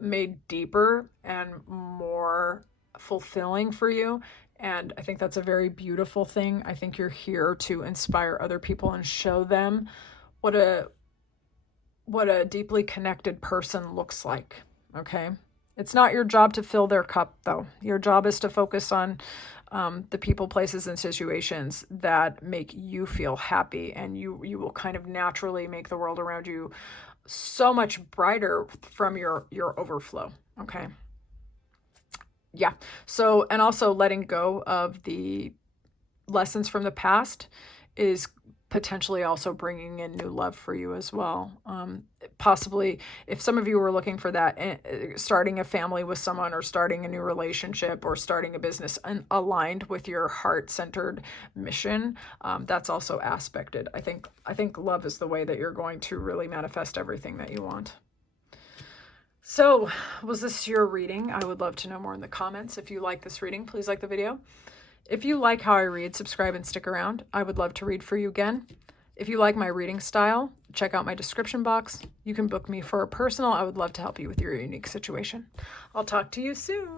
made deeper and more fulfilling for you. And I think that's a very beautiful thing. I think you're here to inspire other people and show them what a deeply connected person looks like. Okay. It's not your job to fill their cup, though. Your job is to focus on the people, places, and situations that make you feel happy, and you will kind of naturally make the world around you so much brighter from your overflow. Okay. Yeah. So, and also letting go of the lessons from the past is potentially also bringing in new love for you as well. Possibly, if some of you were looking for that, starting a family with someone, or starting a new relationship, or starting a business aligned with your heart-centered mission, that's also aspected. I think love is the way that you're going to really manifest everything that you want. So, was this your reading? I would love to know more in the comments. If you like this reading, please like the video. If you like how I read, subscribe and stick around. I would love to read for you again. If you like my reading style, check out my description box. You can book me for a personal. I would love to help you with your unique situation. I'll talk to you soon.